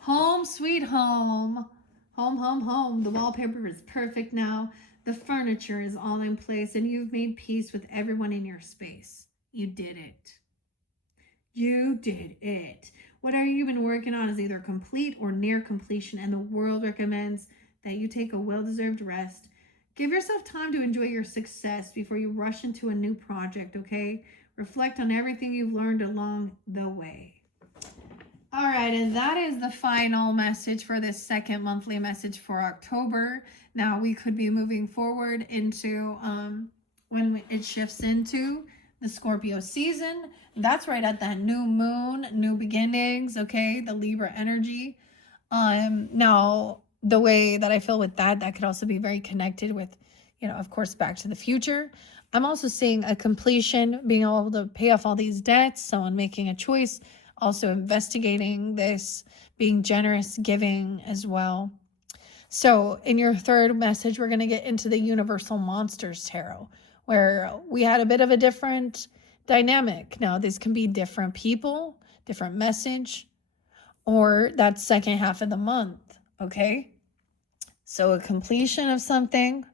Home sweet home. Home. The wallpaper is perfect now. The furniture is all in place, and you've made peace with everyone in your space. You did it. You did it. Whatever you've been working on is either complete or near completion, and the world recommends that you take a well-deserved rest. Give yourself time to enjoy your success before you rush into a new project, okay? Reflect on everything you've learned along the way. All right, and that is the final message for this second monthly message for October. Now we could be moving forward into when it shifts into the Scorpio season. That's right at that new moon, new beginnings, okay? The Libra energy. Now, the way that I feel with that could also be very connected with, of course, Back to the Future. I'm also seeing a completion, being able to pay off all these debts, someone making a choice, also investigating this, being generous, giving as well. So in your third message, we're going to get into the Universal Monsters Tarot, where we had a bit of a different dynamic. Now, this can be different people, different message, or that second half of the month, okay? So a completion of something,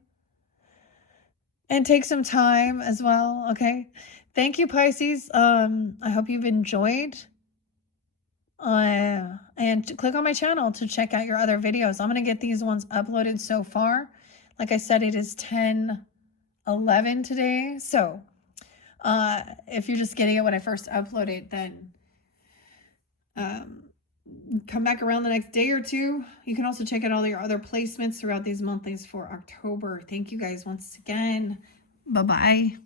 and take some time as well, okay? Thank you, Pisces. I hope you've enjoyed. And click on my channel to check out your other videos. I'm going to get these ones uploaded so far. Like I said, it is 10:11 today. So if you're just getting it when I first upload it, then come back around the next day or two. You can also check out all your other placements throughout these monthlies for October. Thank you guys once again. Bye-bye.